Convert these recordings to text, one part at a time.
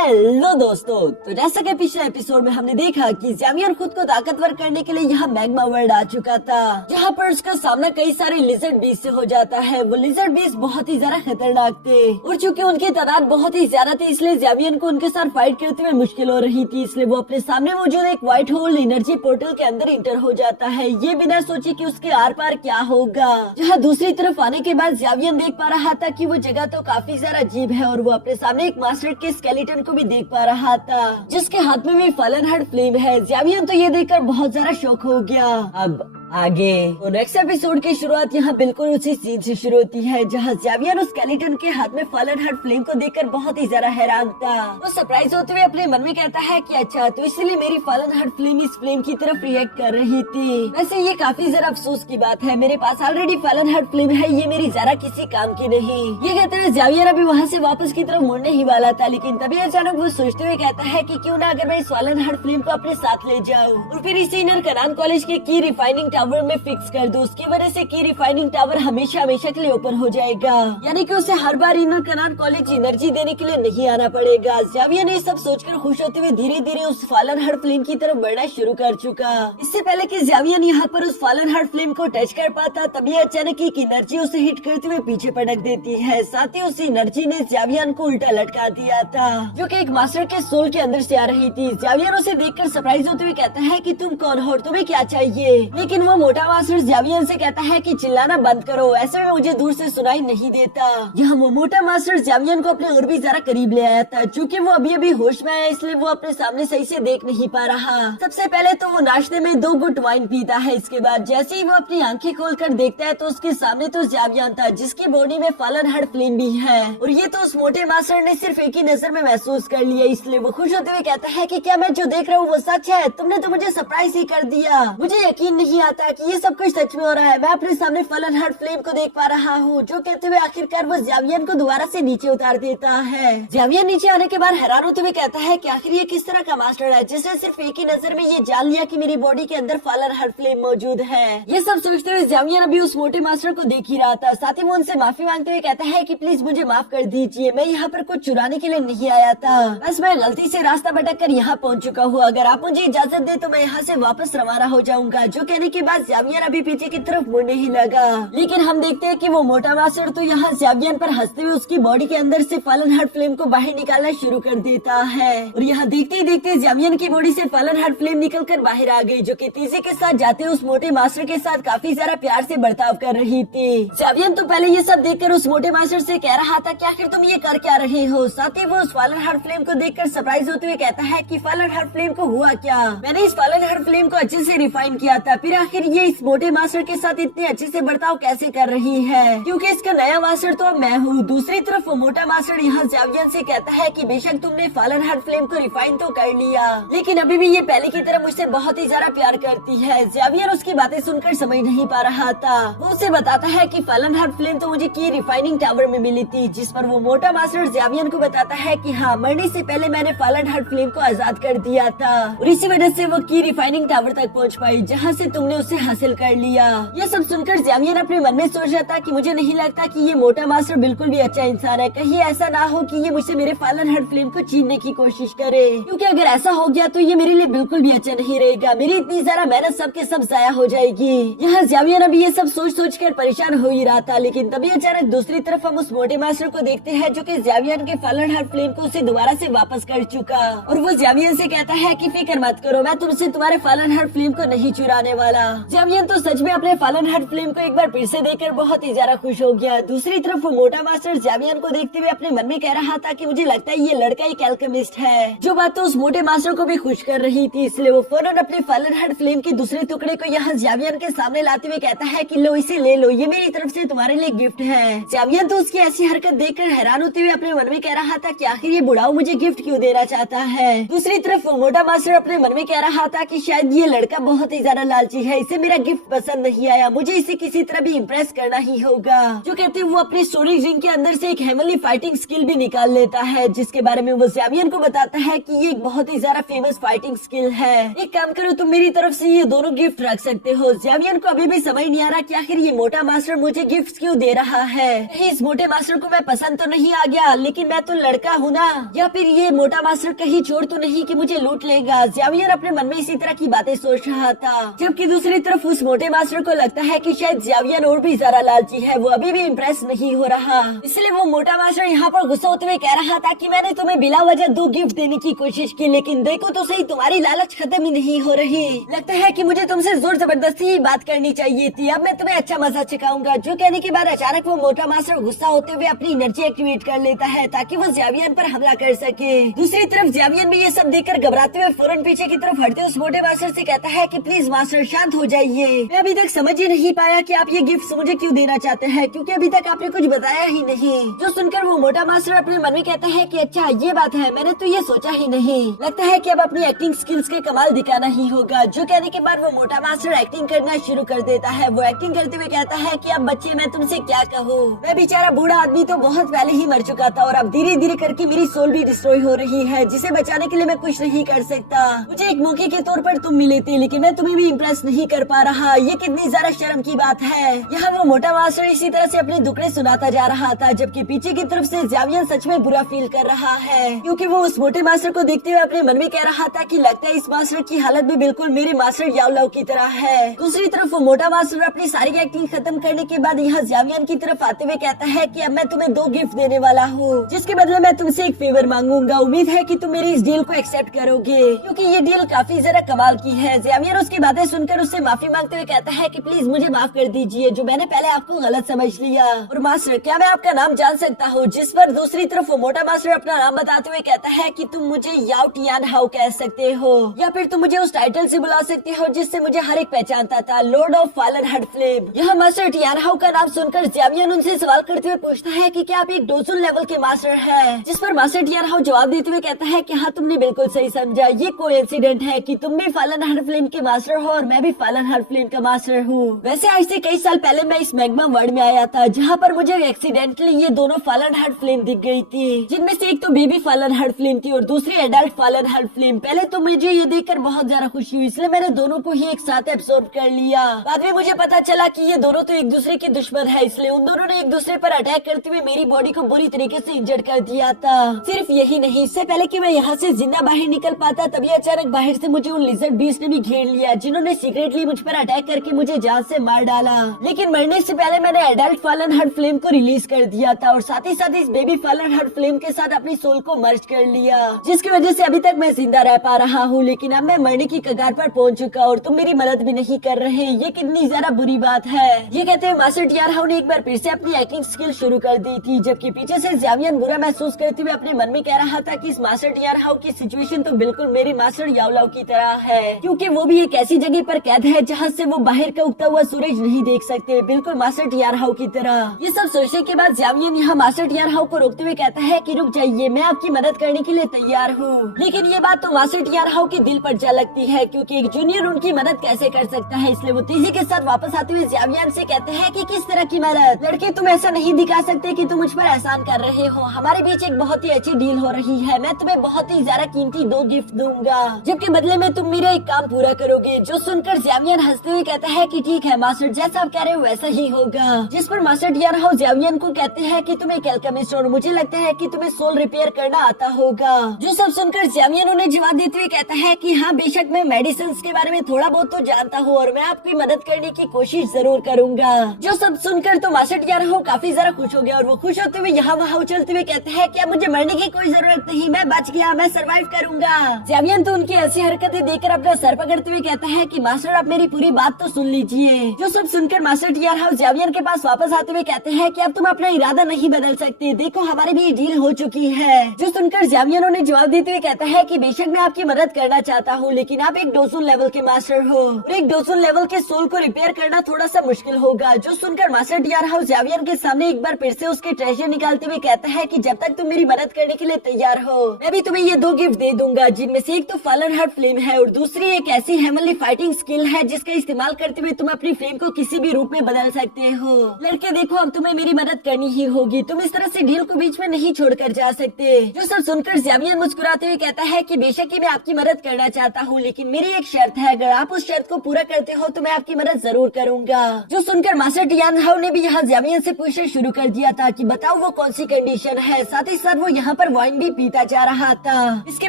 Hello दोस्तों, तो जैसा कि पिछले एपिसोड में हमने देखा कि ज़्यावियन खुद को ताकतवर करने के लिए यहाँ मैग्मा वर्ल्ड आ चुका था, जहाँ पर उसका सामना कई सारे लिजर्ड बीस्ट से हो जाता है। वो लिजर्ड बीस्ट बहुत ही ज्यादा खतरनाक थे और चूंकि उनकी तादाद बहुत ही ज्यादा थी, इसलिए ज़्यावियन को उनके साथ फाइट करते हुए मुश्किल हो रही थी। इसलिए वो अपने सामने मौजूद एक व्हाइट होल एनर्जी पोर्टल के अंदर इंटर हो जाता है, ये बिना सोचे कि उसके आर पार क्या होगा। जहाँ दूसरी तरफ आने के बाद ज़्यावियन देख पा रहा था कि वो जगह तो काफी ज्यादा अजीब है और वो अपने सामने एक मास्टर के स्केलेटन को भी देख पा रहा था, जिसके हाथ में भी फलन हार्ट फ्लेम है। ज़्यावियन तो ये देखकर बहुत ज्यादा शॉक हो गया। अब आगे तो नेक्स्ट एपिसोड की शुरुआत यहाँ बिल्कुल उसी सीन से शुरू होती है, जहाँ ज़्यावियन उस स्केलेटन के हाथ में फलन हार्ट फ्लेम को देखकर बहुत ही ज्यादा हैरान था। वो सरप्राइज होते हुए अपने मन में कहता है कि अच्छा, तो इसलिए मेरी फलन हार्ट फ्लेम इस फ्लेम की तरफ रिएक्ट कर रही थी। वैसे ये काफी ज्यादा अफसोस की बात है, मेरे पास ऑलरेडी फलन हार्ट फ्लेम है, ये मेरी जरा किसी काम की नहीं। ये कहते हुए ज़्यावियन अभी वहाँ से वापस की तरफ मुड़ने ही वाला था, लेकिन तभी अचानक वो सोचते हुए कहता है कि क्यों ना अगर मैं इस फलन हार्ट फ्लेम को अपने साथ ले जाऊँ और फिर इसे इनर कनान कॉलेज के की रिफाइनिंग टावर में फिक्स कर दो। उसकी वजह से की रिफाइनिंग टावर हमेशा हमेशा के लिए ओपन हो जाएगा, यानी कि उसे हर बार इनर कनान कॉलेज एनर्जी देने के लिए नहीं आना पड़ेगा। ज़्यावियन ने सब सोचकर खुश होते हुए धीरे धीरे उस फलन हार्ट फ्लेम की तरफ बढ़ना शुरू कर चुका। इससे पहले कि ज़्यावियन यहाँ पर उस फलन हार्ट फ्लेम को टच कर पाता, तभी अचानक एक एनर्जी उसे हिट करते हुए पीछे पटक देती है। साथ ही उस एनर्जी ने ज़्यावियन को उल्टा लटका दिया था, जो कि एक मास्टर के सोल के अंदर से आ रही थी। ज़्यावियन उसे देखकर सरप्राइज होते हुए कहता है कि तुम कौन हो और तुम्हें क्या चाहिए, लेकिन वो मोटा मास्टर ज़्यावियन से कहता है कि चिल्लाना बंद करो, ऐसे में मुझे दूर से सुनाई नहीं देता। यहाँ वो मोटा मास्टर ज़्यावियन को अपने और भी ज्यादा करीब ले आया था। चूँकि वो अभी अभी होश में आया, इसलिए वो अपने सामने सही से देख नहीं पा रहा। सबसे पहले तो वो नाश्ते में 2 गुट वाइन पीता है। इसके बाद जैसे ही वो अपनी आंखें खोलकर देखता है तो उसके सामने तो ज़्यावियन था, जिसकी बॉडी में फलन हार्ट फ्लेम भी है, और ये तो उस मोटे मास्टर ने सिर्फ एक ही नजर में महसूस कर लिया। इसलिए वो खुश होते हुए कहता है कि क्या मैं जो देख रहा हूँ वो सच है, तुमने तो मुझे सरप्राइज ही कर दिया। मुझे यकीन नहीं आता कि ये सब कुछ सच में हो रहा है, मैं अपने सामने फलन हार्ट फ्लेम को देख पा रहा हूँ। जो कहते हुए आखिरकार वो ज़्यावियन को दोबारा से नीचे उतार देता है। ज़्यावियन नीचे आने के बाद हैरान होते हुए कहता है कि आखिर ये किस तरह का मास्टर है, जिसने सिर्फ एक ही नजर में ये जान लिया कि मेरी बॉडी के अंदर फलन हार्ट फ्लेम मौजूद है। ये सब सोचते हुए ज़्यावियन अभी उस मोटे मास्टर को देख ही रहा था। साथ ही वो उनसे माफी मांगते हुए कहता है कि प्लीज मुझे माफ कर दीजिए, मैं यहाँ पर कुछ चुराने के लिए नहीं आया था, बस मैं गलती से रास्ता भटक कर यहाँ पहुँच चुका हूँ। अगर आप मुझे इजाजत दे तो मैं यहाँ से वापस रवाना हो जाऊंगा। जो कहने के बाद ज़्यावियन अभी पीछे की तरफ मुड़ने ही लगा, लेकिन हम देखते हैं कि वो मोटा मास्टर तो यहाँ ज़्यावियन पर हंसते हुए उसकी बॉडी के अंदर से फलन हार्ट फ्लेम को बाहर निकालना शुरू कर देता है। और यहाँ देखते ही देखते ज़्यावियन की बॉडी से फलन हार्ट फ्लेम निकलकर बाहर आ गई, जो कि तेजी के साथ जाते उस मोटे मास्टर के साथ काफी ज्यादा प्यार से बर्ताव कर रही थी। ज़्यावियन तो पहले ये सब देखकर उस मोटे मास्टर से कह रहा था कि आखिर तुम ये कर क्या रहे हो। साथ ही वो उस फलन हार्ट फ्लेम को देखकर सरप्राइज होते हुए कहता है कि फलन हार्ट फ्लेम को हुआ क्या, मैंने इस फलन हार्ट फ्लेम को अच्छे से रिफाइन किया था, फिर आखिर ये इस मोटे मास्टर के साथ इतने अच्छे से बर्ताव कैसे कर रही है, क्योंकि इसका नया मास्टर तो अब मैं हूँ। दूसरी तरफ वो मोटा मास्टर यहाँ ज़्यावियन से कहता है कि बेशक तुमने फलन हार्ट फ्लेम को रिफाइन तो कर लिया, लेकिन अभी भी ये पहले की तरह मुझसे बहुत ही ज्यादा प्यार करती है। ज़्यावियन उसकी बातें सुनकर समझ नहीं पा रहा था। वो उसे बताता है कि फलन हार्ट फ्लेम तो मुझे की रिफाइनिंग टावर में मिली थी, जिस पर वो मोटा मास्टर ज़्यावियन को बताता है कि हाँ, मरने से पहले मैंने फलन हार्ट फ्लेम को आजाद कर दिया था और इसी वजह से वो की रिफाइनिंग टावर तक पहुँच पाई, जहाँ से तुमने उसे हासिल कर लिया। ये सब सुनकर ज़्यावियन अपने मन में सोच रहा था कि मुझे नहीं लगता कि ये मोटा मास्टर बिल्कुल भी अच्छा इंसान है, कहीं ऐसा ना हो कि ये मुझसे मेरे फलन हार्ट फ्लेम को छीनने की कोशिश करे, क्योंकि अगर ऐसा हो गया तो ये मेरे लिए बिल्कुल भी अच्छा नहीं रहेगा, मेरी इतनी सारा मेहनत सबके सब जाया हो जाएगी। यहाँ ज़्यावियन अभी ये सब सोच कर परेशान हो ही रहा था, लेकिन तभी अचानक दूसरी तरफ हम उस मोटे मास्टर को देखते हैं, जो कि ज़्यावियन के फलन हार्ट फ्लेम को उसे दोबारा से वापस कर चुका, और वो ज़्यावियन से कहता है कि फिक्र मत करो, मैं तुमसे तुम्हारे फलन हार्ट फ्लेम को नहीं चुराने वाला। ज़्यावियन तो सच में अपने फलन हार्ट फ्लेम को एक बार फिर से देखकर बहुत ही ज्यादा खुश हो गया। दूसरी तरफ वो मोटा मास्टर ज़्यावियन को देखते हुए अपने मन में कह रहा था कि मुझे लगता है ये लड़का एक एल्केमिस्ट है, जो बात तो उस मोटे मास्टर को भी खुश कर रही थी। इसलिए वो फौरन अपने फलन हार्ट फ्लेम के दूसरे टुकड़े को यहाँ ज़्यावियन के सामने लाते हुए कहता है कि लो, इसे ले लो, ये मेरी तरफ से तुम्हारे लिए गिफ्ट है। ज़्यावियन तो उसकी ऐसी हरकत देखकर हैरान होते हुए अपने मन में कह रहा था कि आखिर ये बुढ़ाऊ मुझे गिफ्ट क्यों देना चाहता है। दूसरी तरफ वो मोटा मास्टर अपने मन में कह रहा था कि शायद ये लड़का बहुत ही ज्यादा लालची है, इसे मेरा गिफ्ट पसंद नहीं आया, मुझे इसे किसी तरह भी इम्प्रेस करना ही होगा। जो कहते वो अपनी स्टोरेज रिंग के अंदर से एक हेवनली फाइटिंग स्किल भी निकाल लेता है, जिसके बारे में वो ज़ेवियर को बताता है कि ये एक बहुत ही ज्यादा फेमस फाइटिंग स्किल है। एक काम करो, तुम मेरी तरफ से ये दोनों गिफ्ट रख सकते हो। ज़ेवियर को अभी भी समझ नहीं आ रहा कि आखिर ये मोटा मास्टर मुझे गिफ्ट क्यों दे रहा है। इस मोटे मास्टर को मैं पसंद तो नहीं आ गया, लेकिन मैं तो लड़का हूँ ना, या फिर ये मोटा मास्टर कहीं चोर तो नहीं कि मुझे लूट लेगा। ज़ेवियर अपने मन में इसी तरह की बातें सोच रहा था, जबकि दूसरी तरफ उस मोटे मास्टर को लगता है कि शायद ज़ेवियर और भी ज्यादा लालची है, वो अभी भी इम्प्रेस नहीं हो रहा। इसलिए वो मोटा मास्टर यहाँ पर गुस्सा होते हुए कह रहा था कि मैंने तुम्हें बिला वजह 2 गिफ्ट देने की कोशिश की, लेकिन देखो तो सही तुम्हारी लालच खत्म ही नहीं हो रही। लगता है कि मुझे तुमसे जोर जबरदस्ती ही बात करनी चाहिए थी, अब मैं तुम्हें अच्छा मजा चखाऊंगा। जो कहने के बाद अचानक वो मोटा मास्टर गुस्सा होते हुए अपनी एनर्जी एक्टिवेट कर लेता है ताकि वो ज़ेवियर पर हमला कर सके। दूसरी तरफ ज़ेवियर भी ये सब देखकर घबराते हुए फौरन पीछे की तरफ हटते उस मोटे मास्टर से कहता है कि प्लीज मास्टर शांत हो जाइए, मैं अभी तक समझ ही नहीं पाया कि आप ये गिफ्ट मुझे क्यों देना चाहते हैं, क्योंकि अभी तक आपने कुछ बताया ही नहीं। जो सुनकर वो मोटा मास्टर अपने मन में कहता है कि अच्छा ये बात है, मैंने तो ये सोचा ही नहीं। लगता है कि अब अपनी एक्टिंग स्किल्स के कमाल दिखाना ही होगा। जो कहने के बाद वो मोटा मास्टर एक्टिंग करना शुरू कर देता है। वो एक्टिंग करते हुए कहता है कि अब बच्चे मैं तुमसे क्या कहूँ, मैं बेचारा बूढ़ा आदमी तो बहुत पहले ही मर चुका था और अब धीरे धीरे करके मेरी सोल भी डिस्ट्रॉय हो रही है, जिसे बचाने के लिए मैं कुछ नहीं कर सकता। मुझे एक मौके के तौर पर तुम मिले थे, लेकिन मैं तुम्हें भी इम्प्रेस नहीं कर पा रहा, ये कितनी ज्यादा शर्म की बात है। यहाँ वो मोटा मास्टर इसी तरह से अपने दुखड़े सुनाता जा रहा था, जबकि पीछे की तरफ से ज़ेवियर सच में बुरा फील कर रहा है, क्योंकि वो उस मोटे मास्टर को देखते हुए अपने मन में कह रहा था कि लगता है इस मास्टर की हालत भी बिल्कुल मेरे मास्टर याओलाओ की तरह है। दूसरी तरफ वो मोटा मास्टर अपनी सारी एक्टिंग खत्म करने के बाद यहाँ ज़ेवियर की तरफ आते हुए कहता है कि अब मैं तुम्हें 2 गिफ्ट देने वाला हूँ, जिसके बदले मैं तुमसे एक फेवर मांगूंगा। उम्मीद है कि तुम मेरी इस डील को एक्सेप्ट करोगे, क्योंकि ये डील काफी जरा कमाल की है। ज़ेवियर उसकी बातें सुनकर उससे माफी मांगते हुए कहता है कि प्लीज मुझे माफ कर दीजिए, जो मैंने पहले आपको गलत समझ लिया। और मास्टर क्या मैं आपका नाम जान सकता हूँ? जिस पर दूसरी तरफ वो मोटा मास्टर अपना नाम बताते हुए कहता है कि तुम मुझे याओ टियान हाओ कह सकते हो, या फिर तुम मुझे उस टाइटल से बुला सकते हो जिससे मुझे हर एक पहचानता था, Lord of fallen heart flame. यह मास्टर टियान हाओ का नाम सुनकर ज़ेवियर उनसे सवाल करते हुए पूछता है कि क्या आप एक डोजुन लेवल के मास्टर हैं? जिस पर मास्टर टियान हाओ जवाब देते हुए कहता है कि हाँ तुमने बिल्कुल सही समझा, ये कोइंसिडेंट है कि तुम भी फॉलन हार्ट फ्लेम के मास्टर हो और मैं भी फॉलन हार्ट फ्लेम का मास्टर हूँ। वैसे आज से कई साल पहले मैं इस मैग्मा वर्ल्ड में आया था, जहाँ पर मुझे एक्सीडेंटली ये दोनों फॉलन हार्ट फ्लेम दिख गई थी, जिनमें से एक तो बेबी फॉलन हार्ट फ्लेम थी और दूसरी एडल्ट फॉलन हार्ट फ्लेम। पहले तो मुझे ये देखकर बहुत ज्यादा खुशी हुई, इसलिए मैंने दोनों को ही एक साथ एब्सॉर्ब कर लिया। बाद में मुझे पता चला कि ये दोनों तो एक दूसरे के दुश्मन है, इसलिए उन दोनों ने एक दूसरे पर अटैक करते हुए मेरी बॉडी को बुरी तरीके से इंजर्ड कर दिया था। सिर्फ यही नहीं, इससे पहले कि मैं यहाँ से जिंदा बाहर निकल पाता, तभी अचानक बाहर से मुझे उन लिजर्ड बीस्ट ने भी घेर लिया, जिन्होंने सीक्रेटली मुझ पर अटैक करके मुझे जान से मार डाला। लेकिन मरने से पहले मैंने एडल्ट फॉलन हार्ट फ्लेम को रिलीज कर दिया था और साथ ही साथ इस बेबी फॉलन हार्ट फ्लेम के साथ अपनी सोल को मर्ज कर लिया, जिसकी वजह से अभी तक मैं जिंदा रह पा रहा हूँ। लेकिन अब मैं मरने की कगार पर पहुँच चुका और तुम मेरी मदद भी नहीं कर रहे, ये कितनी ज्यादा बुरी बात है। ये कहते हुए मास्टर टियान हाओ ने एक बार फिर से अपनी एक्टिंग स्किल शुरू कर दी थी, जबकि पीछे से ज़ेवियर बुरा महसूस करते हुए अपने मन में कह रहा था कि इस मास्टर टियान हाओ की सिचुएशन तो बिल्कुल मेरे मास्टर याओलाओ की तरह है, क्योंकि वो भी एक ऐसी जगह पर कैद है जहाँ से वो बाहर का उगता हुआ सूरज नहीं देख सकते, बिल्कुल मास्टर टियान हाओ की तरह। ये सब सोचने के बाद ज़ेवियर यहाँ मास्टर टियान हाओ को रोकते हुए कहता है कि रुक जाइए, मैं आपकी मदद करने के लिए तैयार हूँ। लेकिन ये बात तो मास्टर टियान हाओ के दिल पर जा लगती है, क्योंकि एक जूनियर उनकी मदद कैसे कर सकता है, इसलिए वो तेजी के साथ वापस आते हुए ज़ेवियर से कहते हैं कि किस तरह की मदद? लड़के तुम ऐसा नहीं दिखा सकते कि तुम मुझ पर एहसान कर रहे हो, हमारे बीच एक बहुत ही अच्छी डील हो रही है, मैं तुम्हें बहुत ही ज्यादा कीमती 2 गिफ्ट दूंगा, जबकि बदले में तुम मेरा एक काम पूरा करोगे। जो सुनकर ज़ेवियर हंसते हुए कहता है कि ठीक है मास्टर, जैसा आप कह रहे हो वैसा ही होगा। जिस पर मास्टर टियान हाओ ज़ेवियर को कहते हैं कि तुम एक एल्केमिस्ट और मुझे लगता है कि तुम्हें सोल रिपेयर करना आता होगा। जो सब सुनकर ज़ेवियर उन्हें जवाब देते हुए कहता है कि हाँ बेशक, मैं मेडिसिन के बारे में थोड़ा बहुत तो जानता हूँ और मैं आपकी मदद करने की कोशिश जरूर करूंगा। जो सब सुनकर तो मास्टर टियान हाओ काफी ज्यादा खुश हो गया और वो खुश होते हुए यहाँ वहाँ उछलते हुए कहते हैं कि अब मुझे मरने की कोई जरूरत नहीं, मैं बच गया, मैं सरवाइव करूंगा। ज़ेवियर तो उनकी ऐसी हरकतें देखकर अपना सर पकड़ते हुए कहता है कि मास्टर आप मेरी पूरी बात तो सुन लीजिए। जो सब सुनकर मास्टर टियान हाओ ज़ेवियर के पास वापस आते हुए कहते हैं कि अब तुम अपना इरादा नहीं बदल सकते, देखो हमारी भी डील हो चुकी है। जो सुनकर ज़ेवियर उन्हें जवाब देते हुए कहता है कि बेशक मैं आपकी मदद करना चाहता हूँ, लेकिन आप एक डोजुन लेवल के मास्टर हो और एक डोजुन लेवल के सोल को रिपेयर करना थोड़ा सा मुश्किल होगा। जो सुनकर मास्टर टियान हाओ ज़ेवियर के सामने एक बार फिर से उसके ट्रेजर निकालते हुए कहता है कि जब तक तुम मेरी मदद करने के लिए तैयार हो, मैं भी तुम्हें ये 2 गिफ्ट दे दूंगा, जिनमें से एक तो फॉलन हार्ट फ्लेम है और दूसरी एक ऐसी हेवनली फाइटिंग स्किल है जिसका इस्तेमाल करते हुए तुम अपनी फ्लेम को किसी भी रूप में बदल सकते हो। लड़के देखो, अब तुम्हें मेरी मदद करनी ही होगी, तुम इस तरह से डील को बीच में नहीं छोड़कर जा सकते। जो सब सुनकर ज़ावियन मुस्कुराते हुए कहता है कि बेशक ही मैं आपकी मदद करना चाहता हूँ, लेकिन मेरी एक शर्त है, अगर आप उस शर्त को पूरा करते हो तो मैं आपकी मदद जरूर करूंगा। जो सुनकर मास्टर टियान हाउ ने भी यहाँ ज़ावियन से पूछना शुरू कर दिया था कि बताओ वो कौन सी कंडीशन है। साथ ही साथ वो यहाँ पर वाइन भी पीता जा रहा था। इसके